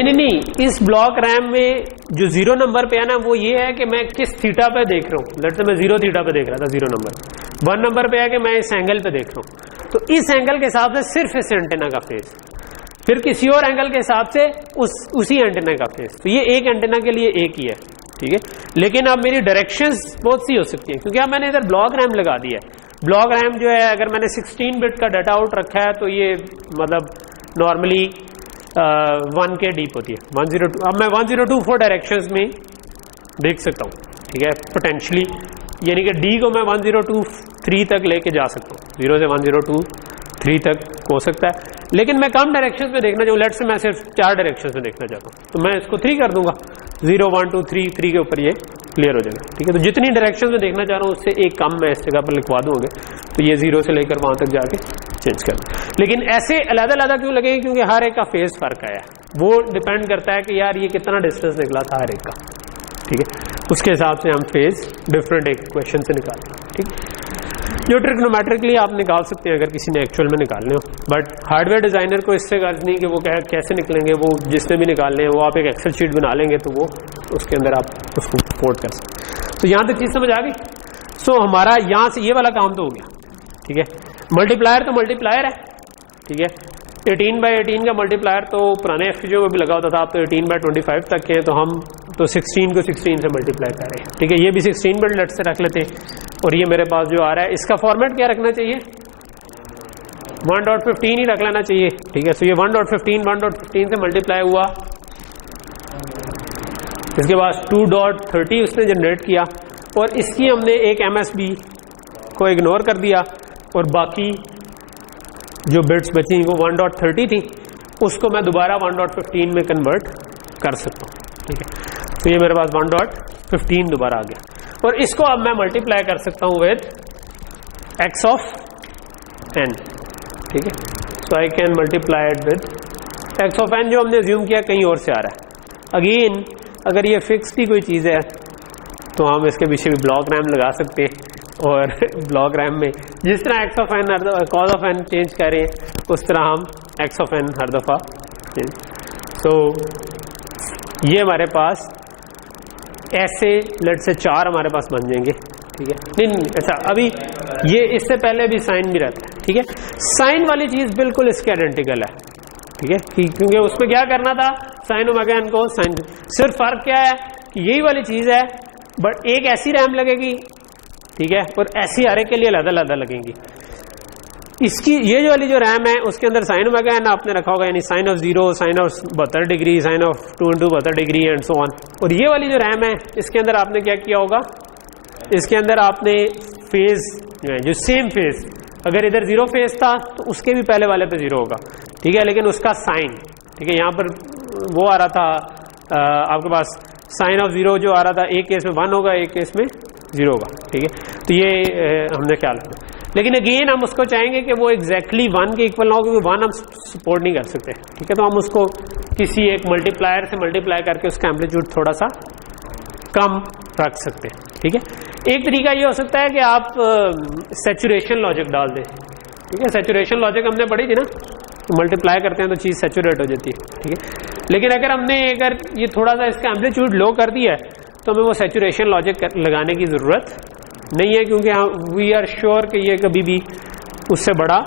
नहीं, इस ब्लॉक रैम में जो 0 नंबर पे है ना, वो ये है कि मैं किस थीटा पे देख रहा हूँ। लेट से मैं 0 थीटा पे देख रहा था 0 नंबर। 1 नंबर पे है कि मैं इस एंगल पे देख रहा हूँ, तो इस एंगल के हिसाब से सिर्फ इस एंटेना का फेज, फिर किसी और एंगल के हिसाब से उसी एंटेना का फेज। तो ये एक एंटेना के लिए एक ही है। ठीक है, लेकिन अब मेरी डायरेक्शंस बहुत सी हो सकती है, क्योंकि अब मैंने इधर ब्लॉक रैम लगा दिया है। ब्लॉक रैम जो है अगर मैंने 16 बिट का डाटा आउट रखा है तो ये मतलब नॉर्मली 1 के डीप होती है 102। अब मैं 1024 डायरेक्शंस में देख सकता हूँ, ठीक है, पोटेंशियली, यानी कि डी को मैं 1023 तक लेके जा सकता हूँ, 0 से 1023 तक हो सकता है। लेकिन मैं कम डायरेक्शंस में देखना चाहूँ, लेट से मैं सिर्फ 4 डायरेक्शंस में देखना चाहता हूँ, तो मैं इसको 3 कर दूंगा, 0 1 2 3 3 के ऊपर ये क्लियर हो जाएगा, ठीक है। तो जितनी डायरेक्शन में देखना चाह रहा हूँ उससे एक कम मैं इस जगह पर लिखवा दूंगे, तो ये 0 से लेकर वहां तक जाके चेंज कर दूँ। लेकिन ऐसे अलग-अलग क्यों लगेंगे, क्योंकि हर एक का फेज फर्क आया, वो डिपेंड करता है कि यार ये कितना डिस्टेंस निकला था हर एक का, ठीक है, उसके हिसाब से हम फेज डिफरेंट एक क्वेश्चन से निकालते हैं, ठीक। जो ट्रिग्नोमेट्रिकली आप निकाल सकते हैं अगर किसी ने एक्चुअल में निकालने हो, बट हार्डवेयर डिजाइनर को इससे गर्ज नहीं कि वो कैसे निकलेंगे, वो जिसने भी निकालने हैं वो आप एक एक्सेल शीट बना लेंगे तो वो उसके अंदर आप उसको पोर्ट कर सकते हैं। तो यहाँ तक चीज समझ आ गई। सो हमारा यहाँ से ये वाला काम तो हो गया, ठीक है। मल्टीप्लायर तो मल्टीप्लायर है, ठीक है, 18/18 का मल्टीप्लायर तो पुराने एफपीजीओ में भी लगा होता था, आप तो 18/25 तक के, तो हम तो 16 को 16 से मल्टीप्लाई कर रहे हैं, ठीक है। ये भी 16 बिट लेट से रख लेते हैं, और ये मेरे पास जो आ रहा है इसका फॉर्मेट क्या रखना चाहिए, 1.15 ही रख लेना चाहिए, ठीक है। सो ये 1.15 से मल्टीप्लाई हुआ, इसके बाद 2.30 उसने जनरेट किया, और इसकी हमने एक MSB को इग्नोर कर दिया, और बाकी जो बिट्स बची वो 1.30 थी, उसको मैं दोबारा 1.15 में कन्वर्ट कर सकता हूँ, ठीक है। तो ये मेरे पास 1.15 दोबारा आ गया, और इसको अब मैं मल्टीप्लाई कर सकता हूँ विद x ऑफ n, ठीक है। So I can multiply it with x of n, जो हमने अज्यूम किया कहीं और से आ रहा है। अगेन अगर ये फिक्स्ड ही कोई चीज़ है तो हम इसके पीछे भी ब्लॉक रैम लगा सकते हैं, और ब्लॉक रैम में जिस तरह x of n cause of n change करें उस तरह हम x ऑफ n हर दफ़ा चेंज। सो ये हमारे पास ऐसे लेट से 4 हमारे पास बन जाएंगे, ठीक है। नहीं, अच्छा अभी ये इससे पहले भी साइन भी रहता है, ठीक है। साइन वाली चीज बिल्कुल इसके आइडेंटिकल है, ठीक है, क्योंकि उसमें क्या करना था, साइन ओमेगा n को साइन, सिर्फ फर्क क्या है कि यही वाली चीज है, बट एक ऐसी रैम लगेगी, ठीक है, और ऐसी हर एक के लिए अलग अलग लगेंगी। इसकी ये जो वाली जो रैम है उसके अंदर साइन ओमेगा n आपने रखा होगा, यानी sine of 0, sine of 72 degree, sine of 2 × 72 degree and so on. और ये वाली जो रैम है इसके अंदर आपने क्या किया होगा, इसके अंदर आपने फेज जो है, जो सेम फेज, अगर इधर 0 फेज था तो उसके भी पहले वाले पे 0 होगा, ठीक है, लेकिन उसका साइन, ठीक है, यहाँ पर वो आ रहा था आपके पास साइन ऑफ 0 जो आ रहा था, एक केस में 1 होगा, एक केस में 0 होगा, ठीक है। तो ये हमने ख्याल रखना, लेकिन अगेन हम उसको चाहेंगे कि वो एग्जैक्टली 1 के इक्वल ना हो, क्योंकि 1 हम सपोर्ट नहीं कर सकते, ठीक है। तो हम उसको किसी एक मल्टीप्लायर से मल्टीप्लाई करके उसका एम्पलीट्यूड थोड़ा सा कम रख सकते हैं, ठीक है। एक तरीका ये हो सकता है कि आप सैचुरेशन लॉजिक डाल दें, ठीक है। सैचुरेशन लॉजिक हमने पढ़ी थी ना, मल्टीप्लाई करते हैं तो चीज़ सैचुरेट हो जाती है, ठीक है। लेकिन अगर ये थोड़ा सा इसका एम्पलीट्यूड लो कर दिया है तो हमें वो सैचुरेशन लॉजिक लगाने की ज़रूरत नहीं है, क्योंकि वी आर श्योर कि ये कभी भी उससे बड़ा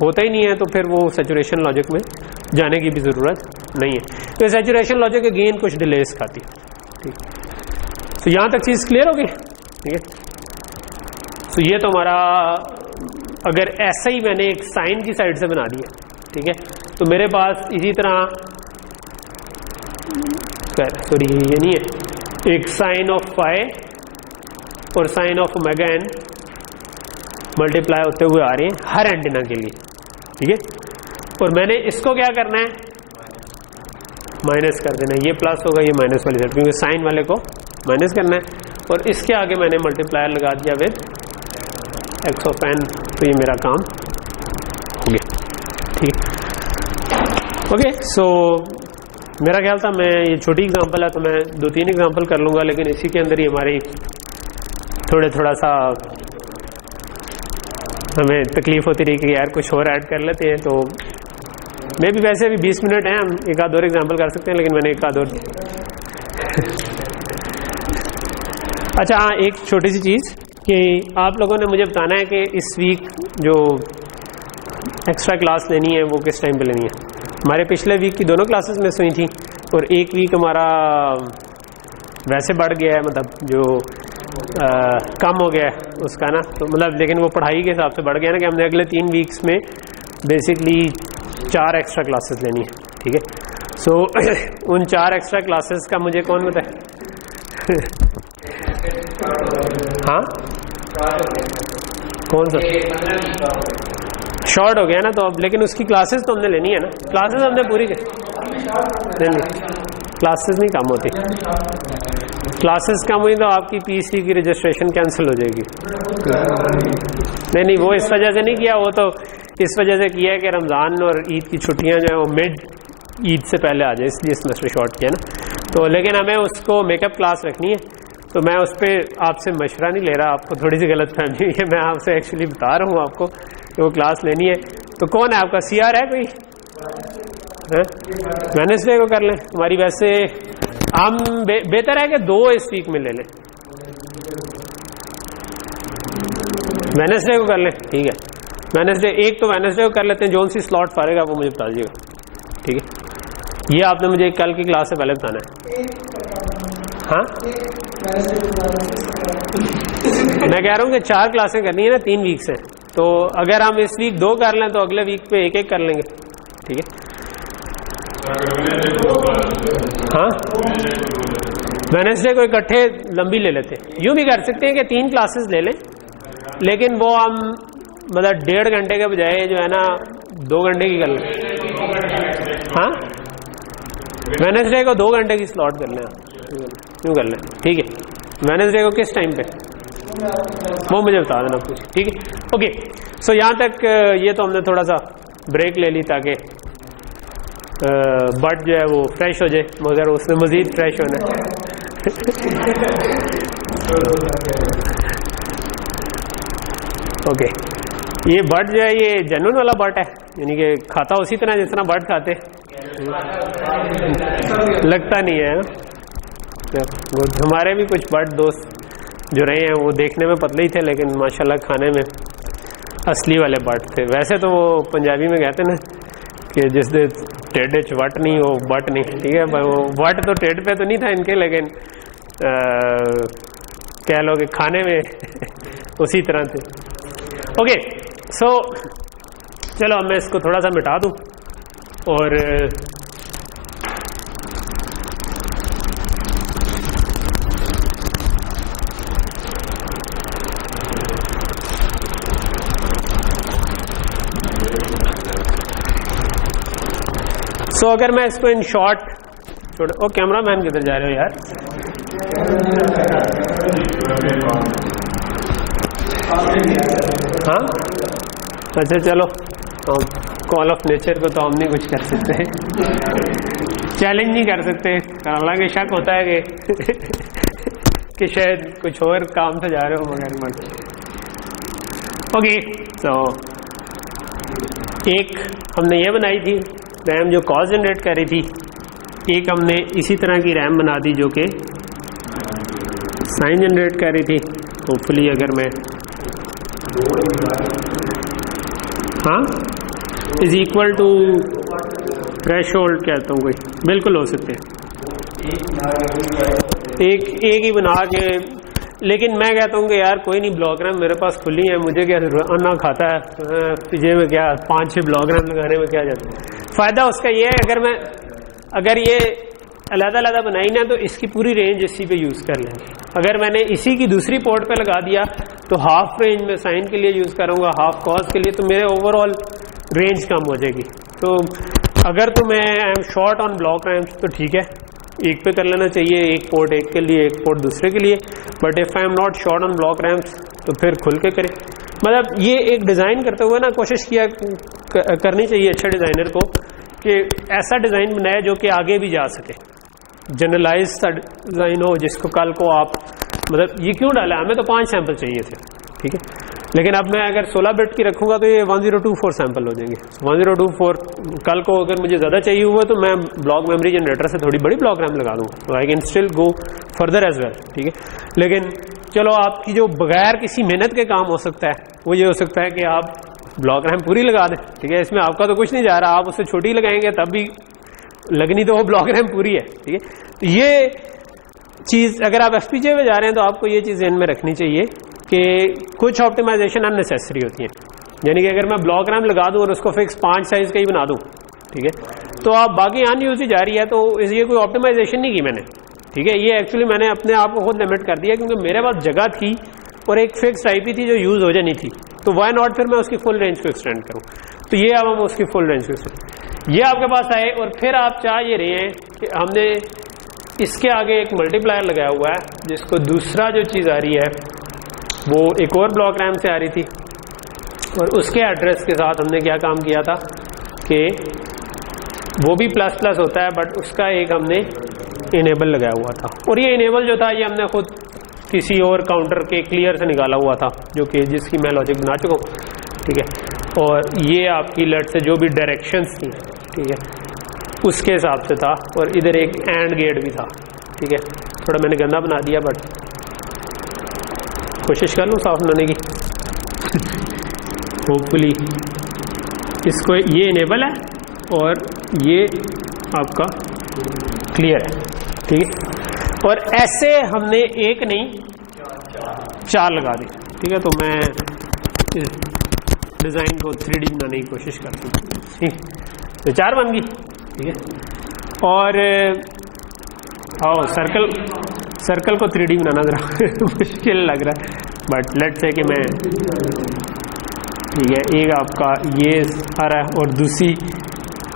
होता ही नहीं है, तो फिर वो सैचुरेशन लॉजिक में जाने की भी ज़रूरत नहीं है। तो सैचुरेशन लॉजिक अगेन कुछ डिलेस खाती है, ठीक। तो यहाँ तक चीज़ क्लियर होगी, ठीक है। तो ये तो हमारा, अगर ऐसा ही मैंने एक साइन की साइड से बना दिया, ठीक है, तो मेरे पास इसी तरह, सॉरी ये नहीं है, एक साइन ऑफ फाई और sine of omega n multiply होते हुए आ रहे हैं हर एंटीना के लिए, ठीक है। और मैंने इसको क्या करना है, माइनस कर देना है, ये प्लस होगा, ये माइनस वाली साइड, क्योंकि साइन वाले को माइनस करना है, और इसके आगे मैंने मल्टीप्लायर लगा दिया विद x ऑफ n, तो ये मेरा काम हो गया, ठीक है। ओके, सो मेरा ख्याल था मैं, ये छोटी एग्जांपल है तो मैं 2-3 एग्जांपल कर लूँगा, लेकिन इसी के अंदर ही हमारी थोड़ा सा हमें तकलीफ होती रही कि यार कुछ और ऐड कर लेते हैं, तो मैं भी वैसे अभी 20 मिनट हैं, हम एक आध और एग्जांपल कर सकते हैं, लेकिन मैंने एक आध और अच्छा हाँ, एक छोटी सी चीज़ कि आप लोगों ने मुझे बताना है कि इस वीक जो एक्स्ट्रा क्लास लेनी है वो किस टाइम पे लेनी है। हमारे पिछले वीक की दोनों क्लासेस मिस हुई थी, और एक वीक हमारा वैसे बढ़ गया है, मतलब जो कम हो गया है उसका ना, तो मतलब लेकिन वो पढ़ाई के हिसाब से बढ़ गया ना कि हमने अगले 3 वीक्स में बेसिकली 4 एक्स्ट्रा क्लासेस लेनी है, ठीक है। सो उन 4 एक्स्ट्रा क्लासेस का मुझे कौन बताए? हाँ कौन सा शॉर्ट हो गया ना, तो अब लेकिन उसकी क्लासेस तो हमने लेनी है ना, क्लासेस हमने पूरी नहीं, क्लासेस नहीं कम होती, क्लासेस कम हुई तो आपकी पीसी की रजिस्ट्रेशन कैंसिल हो जाएगी। नहीं वो इस वजह से नहीं किया, वो तो इस वजह से किया है कि रमज़ान और ईद की छुट्टियां जो है वो मिड ईद से पहले आ जाए, इसलिए सेमेस्टर शॉर्ट किया ना। तो लेकिन हमें उसको मेकअप क्लास रखनी है, तो मैं उस पर आपसे मशवरा नहीं ले रहा, आपको थोड़ी सी गलत फहमी हुई है, मैं आपसे एक्चुअली बता रहा हूँ आपको कि वो क्लास लेनी है। तो कौन है आपका CR है कोई? वेडनेसडे को कर लें, हमारी वैसे हम बेहतर है कि 2 इस वीक में ले लें, वेडनेसडे को कर लें, ठीक है। वेडनेसडे एक तो वेडनेसडे को कर लेते हैं, जोन सी स्लॉट फारेग आप वो मुझे बता दीजिएगा, ठीक है। ये आपने मुझे कल की क्लास से पहले बताना है। हाँ मैं कह रहा हूँ कि 4 क्लासें करनी है ना 3 वीक से, तो अगर हम इस वीक 2 कर लें तो अगले वीक पे 1-1 कर लेंगे, ठीक है। हाँ वेडनेसडे को इकट्ठे लंबी ले लेते हैं, यूं भी कर सकते हैं कि 3 क्लासेस ले लें, लेकिन वो हम मतलब 1.5 घंटे के बजाय जो है ना 2 घंटे की कर लें। हाँ वेडनेसडे को 2 घंटे की स्लॉट कर लें, यूं कर लें, ठीक है। वेडनेसडे को किस टाइम पे वो मुझे बता देना कुछ, ठीक है। ओके सो यहाँ तक ये तो हमने थोड़ा सा ब्रेक ले ली ताकि बट जो है वो फ्रेश हो जाए, मगर उसमें मजीद फ्रेश होना है। ओके ये बट जो है ये जेन्युइन वाला बट है, यानी कि खाता उसी तरह जिस तरह बट खाते, लगता नहीं है। वो हमारे भी कुछ बट दोस्त जो रहे हैं वो देखने में पतले ही थे, लेकिन माशाल्लाह खाने में असली वाले बट थे। वैसे तो वो पंजाबी में कहते ना कि जिस दे टेढ़ च वट नहीं वो बट नहीं, ठीक है। वो वट तो टेढ़ पे तो नहीं था इनके, लेकिन कह लो कि खाने में उसी तरह थे। ओके सो चलो अब मैं इसको थोड़ा सा मिटा दूं और सो अगर मैं इसको इन शॉर्ट छोड़, ओ कैमरा मैन किधर जा रहे हो यार? हाँ अच्छा चलो, कॉल ऑफ नेचर को तो हम नहीं कुछ कर सकते, चैलेंज नहीं कर सकते, हालांकि शक होता है कि शायद कुछ और काम से जा रहे हो, मगर मत। ओके तो एक हमने ये बनाई थी रैम जो कॉज जनरेट कर रही थी, एक हमने इसी तरह की रैम बना दी जो कि साइन जनरेट कर रही थी। होपफुली अगर मैं हाँ इज इक्वल टू थ्रेशोल्ड कहता हूँ, कोई बिल्कुल हो सकते हैं एक ही बना के, लेकिन मैं कहता हूँ कि यार कोई नहीं, ब्लॉक रैम मेरे पास खुली है, मुझे क्या अन्ना खाता है तुझे में क्या 5-6 ब्लॉक रैम लगाने में क्या जाता है। फ़ायदा उसका ये है अगर ये अलग-अलग बनाई ना तो इसकी पूरी रेंज इसी पे यूज़ कर लेंगे। अगर मैंने इसी की दूसरी पोर्ट पे लगा दिया तो हाफ रेंज में साइन के लिए यूज़ करूँगा, हाफ कॉज के लिए, तो मेरे ओवरऑल रेंज कम हो जाएगी। तो अगर तो मैं I am short on block RAMs तो ठीक है, एक पे कर लेना चाहिए, एक पोर्ट एक के लिए एक पोर्ट दूसरे के लिए। But if I am not short on block RAMs तो फिर खुल के करें। मतलब ये एक डिज़ाइन करते हुए ना कोशिश करनी चाहिए अच्छे डिज़ाइनर को कि ऐसा डिज़ाइन बनाए जो कि आगे भी जा सके, जनरलाइज सा डिज़ाइन हो जिसको कल को आप मतलब ये क्यों डाला, हमें तो 5 सैंपल चाहिए थे, ठीक है, लेकिन अब मैं अगर 16 बिट की रखूँगा तो ये 1024 सैंपल हो जाएंगे। 1024 कल को अगर मुझे ज़्यादा चाहिए हुआ तो मैं ब्लॉक मेमोरी जनरेटर से थोड़ी बड़ी ब्लॉक रैम लगा दूँगा, तो I can still go further as well, ठीक है। लेकिन चलो आपकी जो बगैर किसी मेहनत के काम हो सकता है वो ये हो सकता है कि आप ब्लॉक रैम पूरी लगा दें, ठीक है, इसमें आपका तो कुछ नहीं जा रहा, आप उससे छोटी लगाएंगे तब भी लगनी तो वो ब्लॉक रैम पूरी है, ठीक है। तो ये चीज़, अगर आप FPGA में जा रहे हैं तो आपको ये चीज़ ध्यान में रखनी चाहिए कि कुछ ऑप्टिमाइजेशन अननेसेसरी होती है। यानी कि अगर मैं ब्लॉक रैम लगा दूं और उसको फिक्स 5 साइज का ही बना दूं, ठीक है, तो आप बाकी अनयूज ही जा रही है, तो ये कोई ऑप्टिमाइजेशन नहीं की मैंने, ठीक है। ये एक्चुअली मैंने अपने आप को खुद लिमिट कर दिया क्योंकि मेरे पास जगह थी और एक फिक्स IP थी जो यूज हो जानी थी, तो वाई नॉट फिर मैं उसकी फुल रेंज को एक्सटेंड करूँ। तो ये अब हम उसकी फुल रेंज को एक्सटेंड, ये आपके पास आए और फिर आप चाह ये रहे हैं कि हमने इसके आगे एक मल्टीप्लायर लगाया हुआ है जिसको दूसरा जो चीज़ आ रही है वो एक और ब्लॉक रैम से आ रही थी, और उसके एड्रेस के साथ हमने क्या काम किया था कि वो भी ++ होता है बट उसका एक हमने इनेबल लगाया हुआ था, और ये इनेबल जो था ये हमने खुद किसी और काउंटर के क्लियर से निकाला हुआ था जो कि जिसकी मैं लॉजिक बना चुका हूँ, ठीक है। और ये आपकी लेट से जो भी डायरेक्शंस थी, ठीक है, उसके हिसाब से था, और इधर एक एंड गेट भी था, ठीक है। थोड़ा मैंने गंदा बना दिया बट कोशिश कर लूँ साफ बनाने की होपफुली। इसको ये इनेबल है और ये आपका क्लियर है, ठीक है। और ऐसे हमने एक नहीं 4 लगा दी, ठीक है। तो मैं इस डिज़ाइन को 3D बनाने की कोशिश करता हूँ, ठीक, तो 4 बन गई, ठीक है। और आओ सर्कल को 3D बनाना ज़रा मुश्किल लग रहा है बट लेट्स से कि मैं, ठीक है, एक आपका ये आ रहा है और दूसरी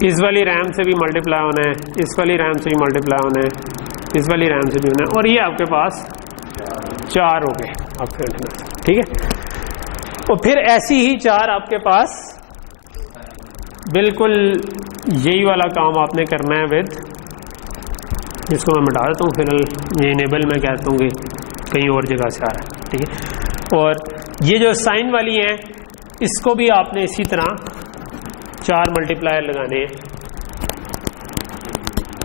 इस वाली रैम से भी मल्टीप्लाई होना है, इस वाली रैम से भी मल्टीप्लाई होना है, इस वाली रैम से भी होना है, और ये आपके पास 4 हो गए आपके इंटरनल, ठीक है। और फिर ऐसी ही 4 आपके पास बिल्कुल यही वाला काम आपने करना है विद, जिसको मैं मिटा देता हूँ फिलहाल, ये इनेबल मैं कहता हूँ कि कहीं और जगह से आ रहा है, ठीक है। और ये जो साइन वाली है इसको भी आपने इसी तरह 4 मल्टीप्लायर लगाने हैं,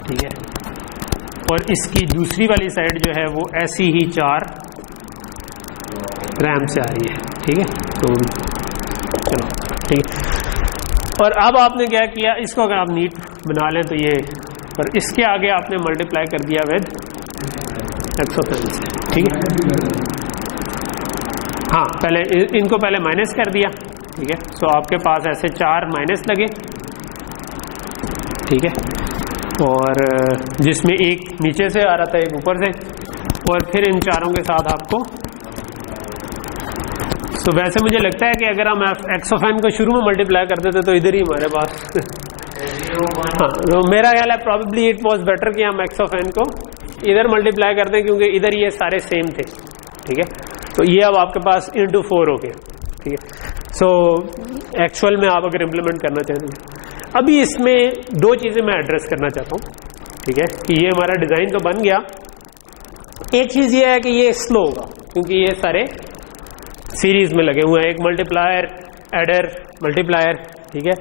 ठीक है। और इसकी दूसरी वाली साइड जो है वो ऐसी ही 4 रैम से आ रही है, ठीक है। तो चलो, ठीक है। और अब आपने क्या किया, इसको अगर आप नीट बना लें तो ये, और इसके आगे आपने मल्टीप्लाई कर दिया विद एक्सोफेन से, ठीक है। हाँ, पहले इनको पहले माइनस कर दिया, ठीक है। सो आपके पास ऐसे 4 माइनस लगे, ठीक है, और जिसमें एक नीचे से आ रहा था एक ऊपर से, और फिर इन 4 के साथ आपको, तो वैसे मुझे लगता है कि अगर हम एक्सोफेन को शुरू में मल्टीप्लाई कर देते तो इधर ही हमारे पास हाँ, तो मेरा ख्याल है प्रॉबेबली इट वाज बेटर कि हम एक्सोफेन को इधर मल्टीप्लाई कर दें क्योंकि इधर ये सारे सेम थे, ठीक है। तो ये अब आपके पास × 4 हो गया, ठीक है। सो एक्चुअल में आप अगर इम्प्लीमेंट करना चाहते हैं, अभी इसमें 2 चीज़ें मैं एड्रेस करना चाहता हूँ, ठीक है, कि ये हमारा डिज़ाइन तो बन गया। एक चीज़ ये है कि ये स्लो होगा क्योंकि ये सारे सीरीज में लगे हुए हैं, एक मल्टीप्लायर, एडर, मल्टीप्लायर, ठीक है।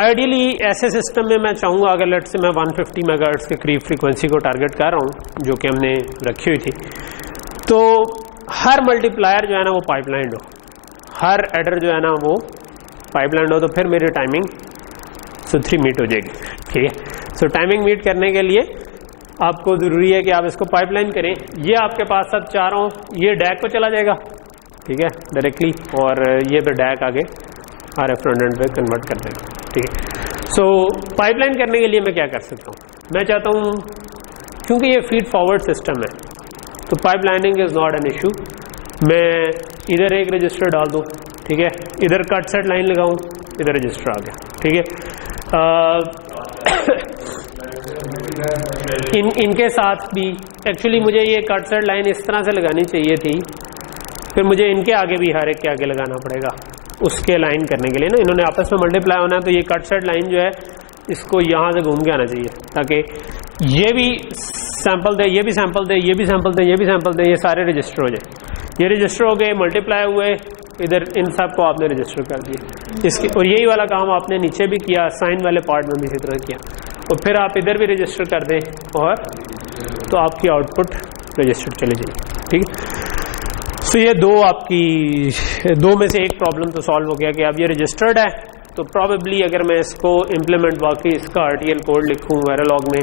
आइडियली ऐसे सिस्टम में मैं चाहूँगा, अगर लेट से मैं 150 मेगाहर्ट्ज़ के करीब फ्रीक्वेंसी को टारगेट कर रहा हूँ जो कि हमने रखी हुई थी, तो हर मल्टीप्लायर जो है ना वो पाइपलाइन हो, हर एडर जो है ना वो पाइपलाइन हो, तो फिर मेरी टाइमिंग 3 मीट हो जाएगी, ठीक है। सो टाइमिंग मीट करने के लिए आपको ज़रूरी है कि आप इसको पाइपलाइन करें। ये आपके पास सब 4 ये डैक को चला जाएगा, ठीक है, डायरेक्टली, और ये फिर डैक आगे RF फ्रंट एंड पे कन्वर्ट कर देगा, ठीक है। सो पाइपलाइन करने के लिए मैं क्या कर सकता हूँ, मैं चाहता हूँ क्योंकि ये फीड फॉरवर्ड सिस्टम है तो pipelining is not an issue. मैं इधर एक रजिस्टर डाल दूँ, ठीक है, इधर कट सेट लाइन लगाऊँ, इधर रजिस्टर आ गया, ठीक है। इनके साथ भी एक्चुअली मुझे ये कट सेट लाइन इस तरह से लगानी चाहिए थी, फिर मुझे इनके आगे भी हर एक के आगे लगाना पड़ेगा उसके लाइन करने के लिए ना, इन्होंने आपस में मल्टीप्लाई होना है, तो ये कट सेट लाइन जो है इसको यहाँ से घूम के आना चाहिए ताकि ये भी सैंपल दे, ये भी सैंपल दे, ये भी सैंपल दे, ये भी सैंपल दे, ये सारे रजिस्टर हो जाए। ये रजिस्टर हो गए, मल्टीप्लाई हुए, इधर इन सब को आपने रजिस्टर कर दिया इसके, और यही वाला काम आपने नीचे भी किया, साइन वाले पार्ट में भी इसी तरह किया, और फिर आप इधर भी रजिस्टर कर दें और तो आपकी आउटपुट रजिस्टर चली जाएगी, ठीक है। सो ये 2 आपकी 2 में से एक प्रॉब्लम तो सॉल्व हो गया कि अब ये रजिस्टर्ड है, तो प्रॉबेबली अगर मैं इसको इम्प्लीमेंट वाकई इसका RTL कोड लिखूँ वेरालॉग में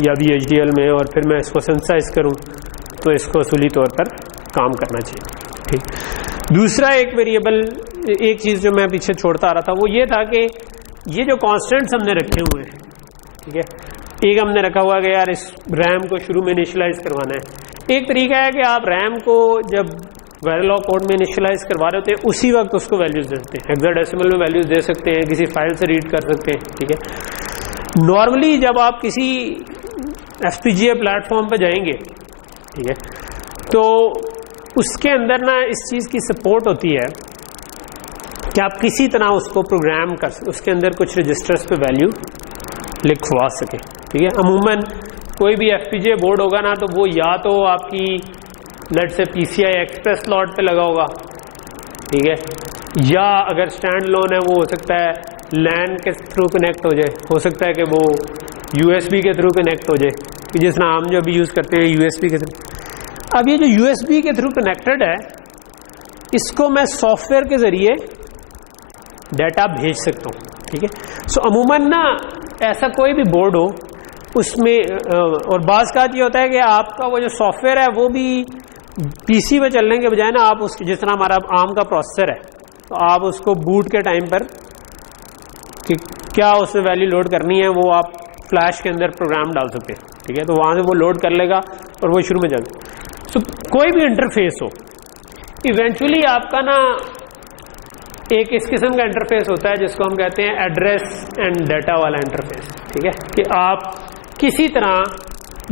या VHDL में, और फिर मैं इसको सिंथेसाइज करूं तो इसको असूली तौर पर काम करना चाहिए। ठीक। दूसरा एक वेरिएबल, एक चीज़ जो मैं पीछे छोड़ता आ रहा था वो ये था कि ये जो कॉन्स्टेंट्स हमने रखे हुए हैं, ठीक है, एक हमने रखा हुआ है कि यार इस रैम को शुरू में इनिशियलाइज करवाना है। एक तरीका है कि आप रैम को जब वेरिलॉग कोड में इनिशियलाइज करवा रहे होते हैं उसी वक्त उसको वैल्यूज देते हैं, हेक्साडेसिमल में वैल्यूज दे सकते हैं, किसी फाइल से रीड कर सकते हैं। ठीक है। नॉर्मली जब आप किसी FPGA प्लेटफॉर्म पे जाएंगे, ठीक है, तो उसके अंदर ना इस चीज़ की सपोर्ट होती है कि आप किसी तरह उसको प्रोग्राम कर, उसके अंदर कुछ रजिस्टर्स पे वैल्यू लिखवा सके। ठीक है। अमूमन कोई भी FPGA बोर्ड होगा ना तो वो या तो आपकी लेट से PCI एक्सप्रेस स्लॉट पे लगा होगा, ठीक है, या अगर स्टैंड लोन है वो हो सकता है LAN के थ्रू कनेक्ट हो जाए, हो सकता है कि वो USB के थ्रू कनेक्ट हो जाए, जिस तरह हम जो भी यूज़ करते हैं USB के थ्रू। अब ये जो USB के थ्रू कनेक्टेड है इसको मैं सॉफ्टवेयर के ज़रिए डाटा भेज सकता हूँ। ठीक है। सो अमूमन ना ऐसा कोई भी बोर्ड हो उसमें, और बाज़ का ये होता है कि आपका वो जो सॉफ्टवेयर है वो भी PC पे चलने के बजाय ना आप उस, जिस तरह हमारा ARM का प्रोसेसर है, तो आप उसको बूट के टाइम पर कि क्या उसमें वैल्यू लोड करनी है वो आप फ्लैश के अंदर प्रोग्राम डाल सकते हैं। ठीक है। तो वहाँ से वो लोड कर लेगा और वो शुरू में चल। सो कोई भी इंटरफेस हो, इवेंचुअली आपका ना एक इस किस्म का इंटरफेस होता है जिसको हम कहते हैं एड्रेस एंड डाटा वाला इंटरफेस। ठीक है। कि आप किसी तरह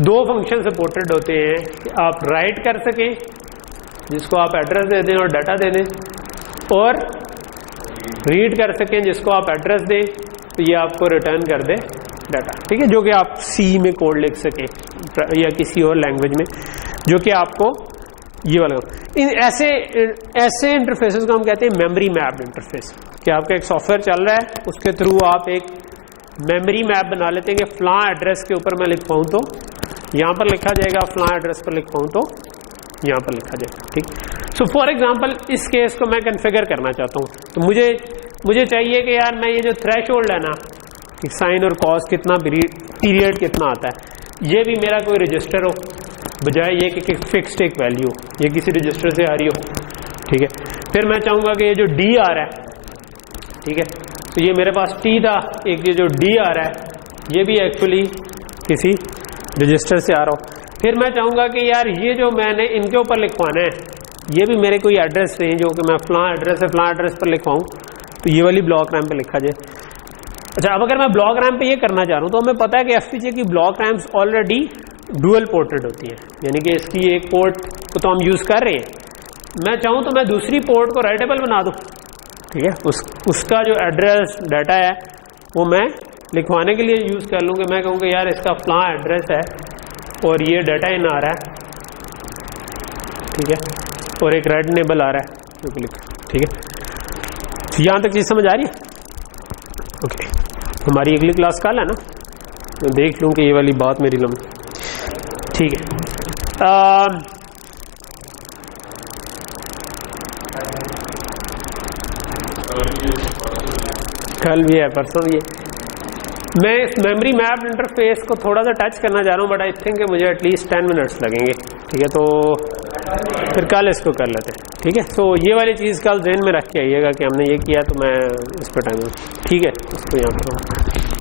दो फंक्शन सपोर्टेड होते हैं कि आप राइट कर सकें जिसको आप एड्रेस दे दें और डाटा दे दें, और रीड कर सकें जिसको आप एड्रेस दें तो ये आपको रिटर्न कर दे डाटा। ठीक है। जो कि आप C में कोड लिख सकें या किसी और लैंग्वेज में, जो कि आपको ये वाला इन ऐसे इंटरफेसेस को हम कहते हैं मेमोरी मैप्ड इंटरफेस। कि आपका एक सॉफ्टवेयर चल रहा है उसके थ्रू आप एक मेमोरी मैप बना लेते हैं कि फलां एड्रेस के ऊपर मैं लिखवाऊँ तो यहाँ पर लिखा जाएगा, फलां एड्रेस पर लिखवाऊँ तो यहाँ पर लिखा जाएगा। ठीक। सो फॉर एग्जांपल इस केस को मैं कन्फिगर करना चाहता हूँ तो मुझे चाहिए कि यार मैं ये जो थ्रेशोल्ड है ना कि साइन और कॉस कितना पीरियड कितना आता है, ये भी मेरा कोई रजिस्टर हो, बजाय ये कि फिक्स्ड एक वैल्यू हो, ये किसी रजिस्टर से आ रही हो। ठीक है। फिर मैं चाहूँगा कि ये जो D आ रहा है, ठीक है, तो ये मेरे पास T था, एक ये जो D आ रहा है ये भी एक्चुअली किसी रजिस्टर से आ रहा हो। फिर मैं चाहूँगा कि यार ये जो मैंने इनके ऊपर लिखवाना है ये भी मेरे कोई एड्रेस नहीं जो कि मैं फलां एड्रेस है फलां एड्रेस पर लिखवाऊँ तो ये वाली ब्लॉक रैम पे लिखा जाए। अच्छा, अब अगर मैं ब्लॉक रैम पे ये करना चाह रहा हूँ तो हमें पता है कि FPGA की block RAMs already dual ported होती है, यानी कि इसकी एक पोर्ट को तो हम यूज़ कर रहे हैं, मैं चाहूँ तो मैं दूसरी पोर्ट को राइटेबल बना दूँ। ठीक है। उसका जो एड्रेस डाटा है वो मैं लिखवाने के लिए यूज़ कर लूँ कि मैं कहूँ कि यार इसका फलां एड्रेस है और ये डाटा इन आ रहा है, ठीक है, और एक रेड नेबल आ रहा है जो कि लिख। ठीक है। यहाँ तक चीज़ समझ आ रही है? ओके। हमारी अगली क्लास कल है ना, मैं देख लूँ कि ये वाली बात मेरी लंबी। ठीक है। कल भी है, परसों भी है। मैं इस मेमोरी मैप इंटरफेस को थोड़ा सा टच करना चाह रहा हूँ, बट आई थिंक मुझे एटलीस्ट 10 मिनट्स लगेंगे। ठीक है। तो फिर कल इसको कर लेते हैं। ठीक है। तो ये वाली चीज़ कल ध्यान में रख के आइएगा कि हमने ये किया तो मैं इस पर टाइम, ठीक है, इसको यहाँ पर